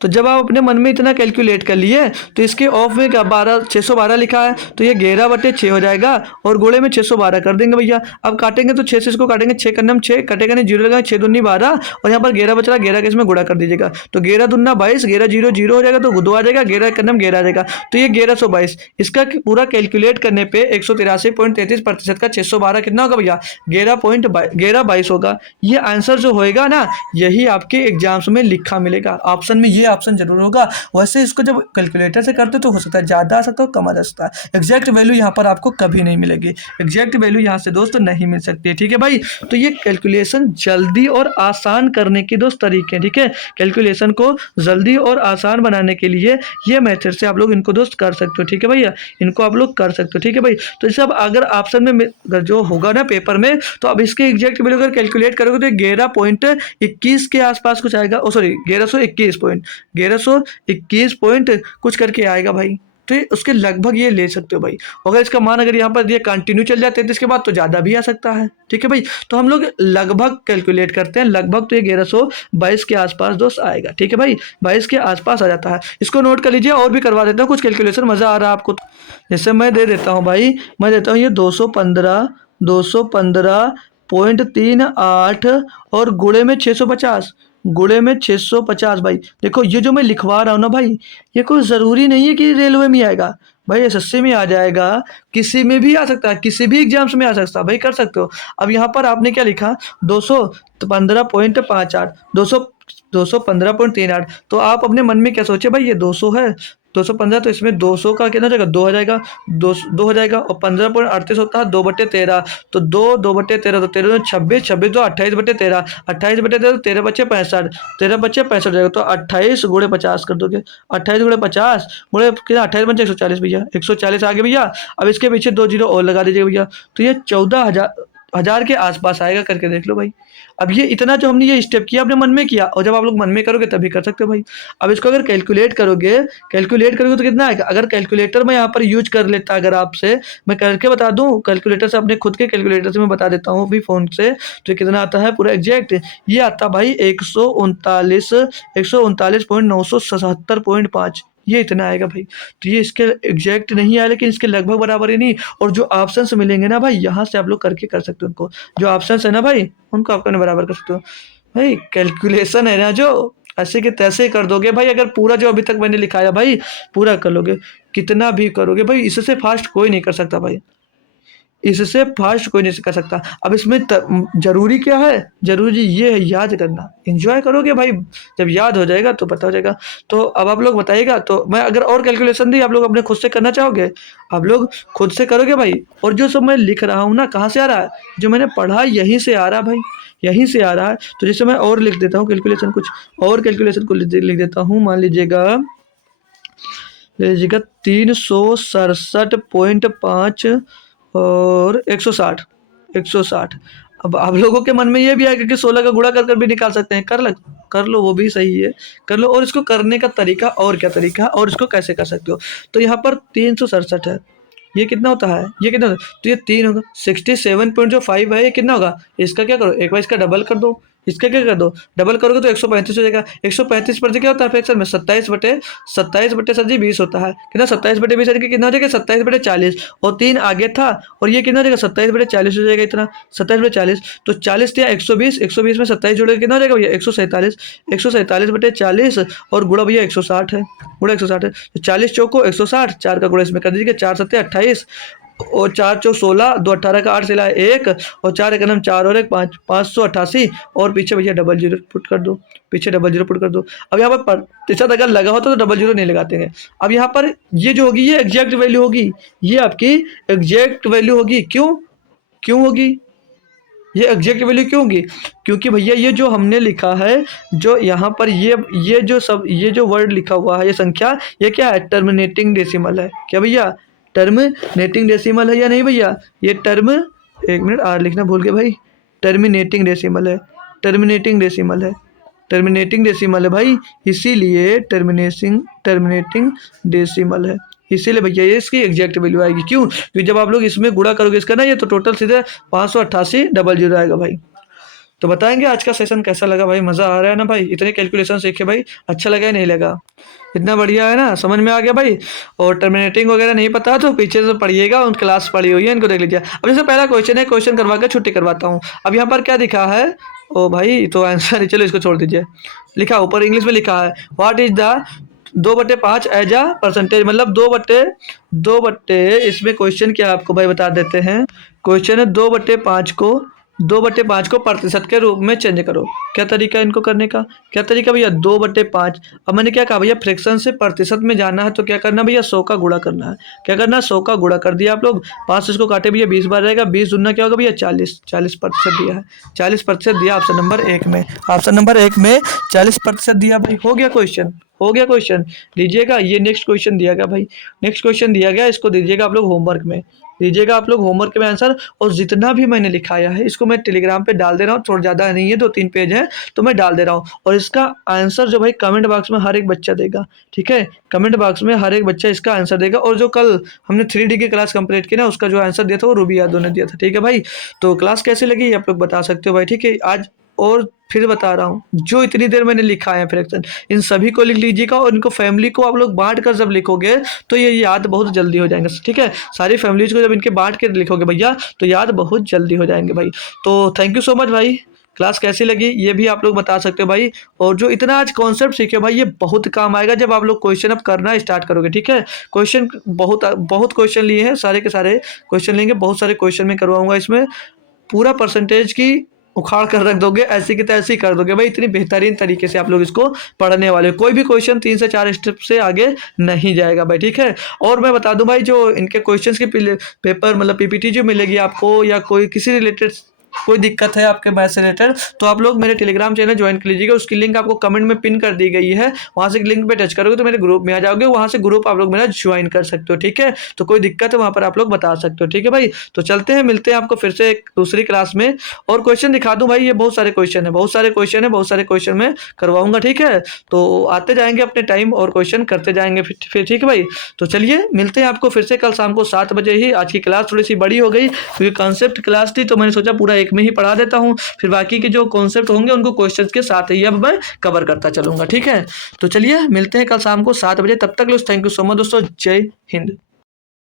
तो जब आप अपने मन में इतना कैलकुलेट कर लिए, तो इसके ऑफ में क्या 612 लिखा है, तो ये 11/6 हो जाएगा, और गोले में 612 कर देंगे भैया। अब काटेंगे तो 6 से इसको काटेंगे, 6 करने में 6 कटेगा नहीं, 0 लगा, 6 दूनी 12, और यहाँ पर 11 बच रहा, 11 के इसमें गुणा कर दीजिएगा, तो 11 दूना 22, 11 0 0 हो जाएगा, तो 2 आ जाएगा, 11 करने में 11 आ जाएगा, तो ये 1122। इसका पूरा कैलकुलेट करने पे 183.33% का 612 कितना होगा भैया, 11.22 होगा। ये आंसर जो होएगा ना, यही आपके एग्जाम्स में लिखा मिलेगा, ऑप्शन में ये ऑप्शन जरूर होगा। वैसे इसको जब कैलकुलेटर से करते तो हो सकता है ज़्यादा आ सकता हो, कम आ सकता है, एग्जैक्ट वैल्यू यहाँ पर आपको कभी नहीं मिलेगी, एग्जैक्ट वैल्यू यहाँ से दोस्त नहीं मिल सकती है, ठीक है भाई। तो ये कैलकुलेशन जल्दी और आसान करने के दोस्त तरीके हैं, ठीक है। कैलकुलेशन को जल्दी और आसान बनाने के लिए ये मेथड से आप लोग इनको दोस्त कर सकते हो, ठीक है भैया, इनको आप लोग कर सकते हो, ठीक है भाई। तो जैसे अब अगर ऑप्शन में जो होगा ना पेपर में, तो अब इसके एग्जैक्ट वैल्यू अगर कैलकुलेट करोगे तो 11.21 के आसपास कुछ आएगा, सॉरी 1121 पॉइंट कुछ करके आएगा भाई। तो उसके लगभग ये ले सकते हो भाई। अगर इसका मान अगर यहाँ पर ये कंटिन्यू चल जाते हैं तो इसके बाद तो ज़्यादा भी आ सकता है, ठीक है भाई। तो हम लोग लगभग कैलकुलेट करते हैं, लगभग तो ये 1122 के आसपास दोस्त आएगा, ठीक है भाई, 22 के आसपास आ जाता है। इसको नोट कर लीजिए, और भी करवा देता हूँ कुछ कैलकुलेशन, मज़ा आ रहा है आपको। जैसे मैं दे देता हूँ भाई, मैं देता हूँ ये 215.38 और गुणे में 650, गुणे में 650 भाई। देखो ये जो मैं लिखवा रहा हूँ ना भाई, ये कोई ज़रूरी नहीं है कि रेलवे में आएगा भाई, एसएससी में आ जाएगा, किसी में भी आ सकता है, किसी भी एग्जाम्स में आ सकता है भाई, कर सकते हो। अब यहाँ पर आपने क्या लिखा, 215.58, 215.38। तो आप अपने मन में क्या सोचे भाई, ये 200 है, 215, तो इसमें 200 का कितना हो जाएगा, 2 हो जाएगा, 2 हो जाएगा, और 15.38 होता है 2/13। तो 2/13, तो 13 26, 26 तो 28/13, 28/13 तो 13 बचे 65, 13 बचे 65 हो जाएगा। तो 28 गुणे 50 कर दोगे, 28 गुणे 50 गुणे कितना, 28 बचे 140 भैया, 140 आ गए भैया। अब इसके पीछे 2 जीरो और लगा दीजिए भैया, तो ये 14,000 के आसपास आएगा, करके देख लो भाई। अब ये इतना जो हमने ये स्टेप किया अपने मन में किया, और जब आप लोग मन में करोगे तभी कर सकते हो भाई। अब इसको अगर कैलकुलेट करोगे तो कितना आएगा, अगर कैलकुलेटर मैं यहाँ पर यूज कर लेता, अगर आपसे मैं करके बता दूं, कैलकुलेटर से, अपने खुद के कैलकुलेटर से मैं बता देता हूँ अभी फ़ोन से, तो ये कितना आता है पूरा एग्जैक्ट, ये आता भाई 139.977.5, ये इतना आएगा भाई। तो ये इसके एग्जैक्ट नहीं आया, लेकिन इसके लगभग बराबर ही नहीं। और जो ऑप्शंस मिलेंगे ना भाई, यहाँ से आप लोग करके कर सकते हो उनको, जो ऑप्शंस है ना भाई, उनको आप अपने बराबर कर सकते हो भाई। कैलकुलेशन है ना जो, ऐसे के तैसे ही कर दोगे भाई, अगर पूरा जो अभी तक मैंने लिखाया भाई पूरा कर लोगे, कितना भी करोगे भाई, इससे फास्ट कोई नहीं कर सकता भाई, इससे फास्ट कोई नहीं कर सकता। अब इसमें जरूरी क्या है, जरूरी ये है याद करना, एंजॉय करोगे भाई, जब याद हो जाएगा तो पता हो जाएगा। तो अब आप लोग बताइएगा, तो मैं अगर और कैलकुलेशन दी, आप लोग अपने खुद से करना चाहोगे, आप लोग खुद से करोगे भाई। और जो सब मैं लिख रहा हूँ ना, कहाँ से आ रहा है, जो मैंने पढ़ा यहीं से आ रहा है भाई, यहीं से आ रहा है। तो जैसे मैं और लिख देता हूँ कैलकुलेशन, कुछ और कैलकुलेशन को लिख देता हूँ, मान लीजिएगा 367.5 और 160, 160। अब आप लोगों के मन में ये भी आएगा कि 16 का गुणा कर कर भी निकाल सकते हैं, कर लो, वो भी सही है, कर लो। और इसको करने का तरीका, और क्या तरीका है, और इसको कैसे कर सकते हो, तो यहाँ पर 367 है, ये कितना होता है, ये कितना होता है? तो ये 3 होगा, 67.5 है, ये कितना होगा, इसका क्या करो, एक बार इसका डबल कर दो, इसका क्या कर दो, डबल करोगे तो 135 हो जाएगा। 135 पर क्या होता है फ्रैक्शन में, 27/27 सर जी 20 होता है, कितना 27/20 कितना हो जाएगा, 27/40। और 3 आगे था, और ये कितना हो जाएगा, 27/40 हो जाएगा, इतना 27/40। तो 40 दिया 120, 120 में 27 जोड़ेगा कितना हो जाएगा भैया, 147, 147/40, और गुणा भैया 160 है, गुणा 160 है। तो 40 चौको 160, 4 का गुणा इसमें कर दीजिए, 4 सत्ते 28, और 4 चौक 16, 2 18 का 8 सिला 1, और 4 एक नम 4 और 1 5, 588, और पीछे भैया डबल जीरो पुट कर दो, पीछे डबल जीरो पुट कर दो। अब यहाँ पर प्रतिशत अगर लगा होता तो डबल जीरो नहीं लगाते हैं। अब यहाँ पर ये जो होगी, ये एग्जैक्ट वैल्यू होगी, ये आपकी एग्जैक्ट वैल्यू होगी। क्यों क्यों होगी ये एग्जैक्ट वैल्यू, क्यों होगी, क्योंकि भैया ये जो हमने लिखा है, जो यहाँ पर ये जो सब, ये जो वर्ड लिखा हुआ है, ये संख्या, ये क्या है, टर्मिनेटिंग डेसिमल है। क्या भैया, टर्मिनेटिंग डेसिमल है या नहीं भैया, ये एक मिनट आर लिखना भूल गए भाई, टर्मिनेटिंग डेसिमल है, टर्मिनेटिंग डेसिमल है, टर्मिनेटिंग डेसिमल है भाई, इसीलिए टर्मिनेटिंग डेसिमल है, इसीलिए भैया ये इसकी एग्जैक्ट वैल्यू आएगी। क्यों, क्योंकि जब आप लोग इसमें गुणा करोगे इसका ना, ये तो टोटल सीधे 588 डबल जीरो आएगा भाई। तो बताएंगे आज का सेशन कैसा लगा भाई, मज़ा आ रहा है ना भाई, इतने कैलकुलेशन सीखे भाई, अच्छा लगा या नहीं लगा, इतना बढ़िया है ना, समझ में आ गया भाई। और टर्मिनेटिंग वगैरह नहीं पता तो पीछे से पढ़िएगा, उन क्लास पढ़ी हुई है, इनको देख लीजिए। अब जैसे पहला क्वेश्चन है, क्वेश्चन करवा के छुट्टी करवाता हूँ। अब यहाँ पर क्या दिखा है, ओ भाई तो आंसर ही, चलो इसको छोड़ दीजिए, लिखा ऊपर इंग्लिश में लिखा है, what is the 2/5 as a percentage, मतलब 2/2 इसमें क्वेश्चन क्या आपको भाई बता देते हैं। क्वेश्चन है 2/5 को प्रतिशत के रूप में चेंज करो। क्या तरीका है इनको करने का, क्या तरीका भैया, 2/5। अब मैंने क्या कहा भैया, फ्रैक्शन से प्रतिशत में जाना है तो क्या करना भैया, 100 का गुणा करना है। क्या करना है, 100 का गुणा कर दिया आप लोग, 5 से इसको काटे भैया 20 बार रहेगा, 20 दुना क्या होगा भैया 40, 40% दिया है, 40% दिया ऑप्शन नंबर 1 में, ऑप्शन नंबर 1 में 40% दिया भाई। हो गया क्वेश्चन, हो गया क्वेश्चन, लीजिएगा। ये नेक्स्ट क्वेश्चन दिया गया भाई, नेक्स्ट क्वेश्चन दिया गया, इसको दीजिएगा आप लोग होमवर्क में, दीजिएगा आप लोग होमवर्क में आंसर। और जितना भी मैंने लिखाया है इसको मैं टेलीग्राम पे डाल दे रहा हूँ, थोड़ा ज़्यादा नहीं है, 2-3 पेज है तो मैं डाल दे रहा हूँ। और इसका आंसर जो भाई कमेंट बॉक्स में हर एक बच्चा देगा, ठीक है, कमेंट बॉक्स में हर एक बच्चा इसका आंसर देगा। और जो कल हमने 3D की क्लास कंप्लीट की ना, उसका जो आंसर दिया था वो रूबी यादव ने दिया था, ठीक है भाई। तो क्लास कैसी लगी आप लोग बता सकते हो भाई, ठीक है। आज और फिर बता रहा हूँ, जो इतनी देर मैंने लिखा है फ्रैक्शन, इन सभी को लिख लीजिएगा, और इनको फैमिली को आप लोग बांट कर जब लिखोगे तो ये याद बहुत जल्दी हो जाएंगे, ठीक है। सारी फैमिलीज को जब इनके बांट के लिखोगे भैया तो याद बहुत जल्दी हो जाएंगे भाई। तो थैंक यू सो मच भाई, क्लास कैसी लगी ये भी आप लोग बता सकते हो भाई। और जो इतना आज कॉन्सेप्ट सीखे भाई, ये बहुत काम आएगा जब आप लोग क्वेश्चन अब करना स्टार्ट करोगे, ठीक है। क्वेश्चन बहुत क्वेश्चन लिए हैं, सारे के सारे क्वेश्चन लेंगे, बहुत सारे क्वेश्चन में करवाऊंगा, इसमें पूरा परसेंटेज की उखाड़ कर रख दोगे, ऐसी की तैसी कर दोगे भाई। इतनी बेहतरीन तरीके से आप लोग इसको पढ़ने वाले हो। कोई भी क्वेश्चन 3 से 4 स्टेप से आगे नहीं जाएगा भाई, ठीक है। और मैं बता दूं भाई, जो इनके क्वेश्चंस की पेपर मतलब पीपीटी जो मिलेगी आपको, या कोई किसी रिलेटेड कोई दिक्कत है आपके मैथ से रिलेटेड, तो आप लोग मेरे टेलीग्राम चैनल ज्वाइन कर लीजिएगा। उसकी लिंक आपको कमेंट में पिन कर दी गई है, वहां से लिंक पे टच करोगे तो मेरे ग्रुप में आ जाओगे, वहां से ग्रुप आप लोग मेरा ज्वाइन कर सकते हो, ठीक है। तो कोई दिक्कत है वहां पर आप लोग बता सकते हो, ठीक है भाई। तो चलते हैं, मिलते हैं आपको फिर से एक दूसरी क्लास में। और क्वेश्चन दिखा दूं भाई, ये बहुत सारे क्वेश्चन है, बहुत सारे क्वेश्चन है, बहुत सारे क्वेश्चन मैं करवाऊंगा, ठीक है। तो आते जाएंगे अपने टाइम और क्वेश्चन करते जाएंगे फिर ठीक है भाई। तो चलिए मिलते हैं आपको फिर से कल शाम को 7 बजे ही। आज की क्लास थोड़ी सी बड़ी हो गई क्योंकि कॉन्सेप्ट क्लास थी, तो मैंने सोचा पूरा एक में ही पढ़ा देता हूँ, फिर बाकी के जो कॉन्सेप्ट होंगे उनको क्वेश्चंस के साथ ही अब मैं कवर करता चलूंगा, ठीक है। तो चलिए मिलते हैं कल शाम को 7 बजे, तब तक लोग थैंक यू सो मच दोस्तों, जय हिंद।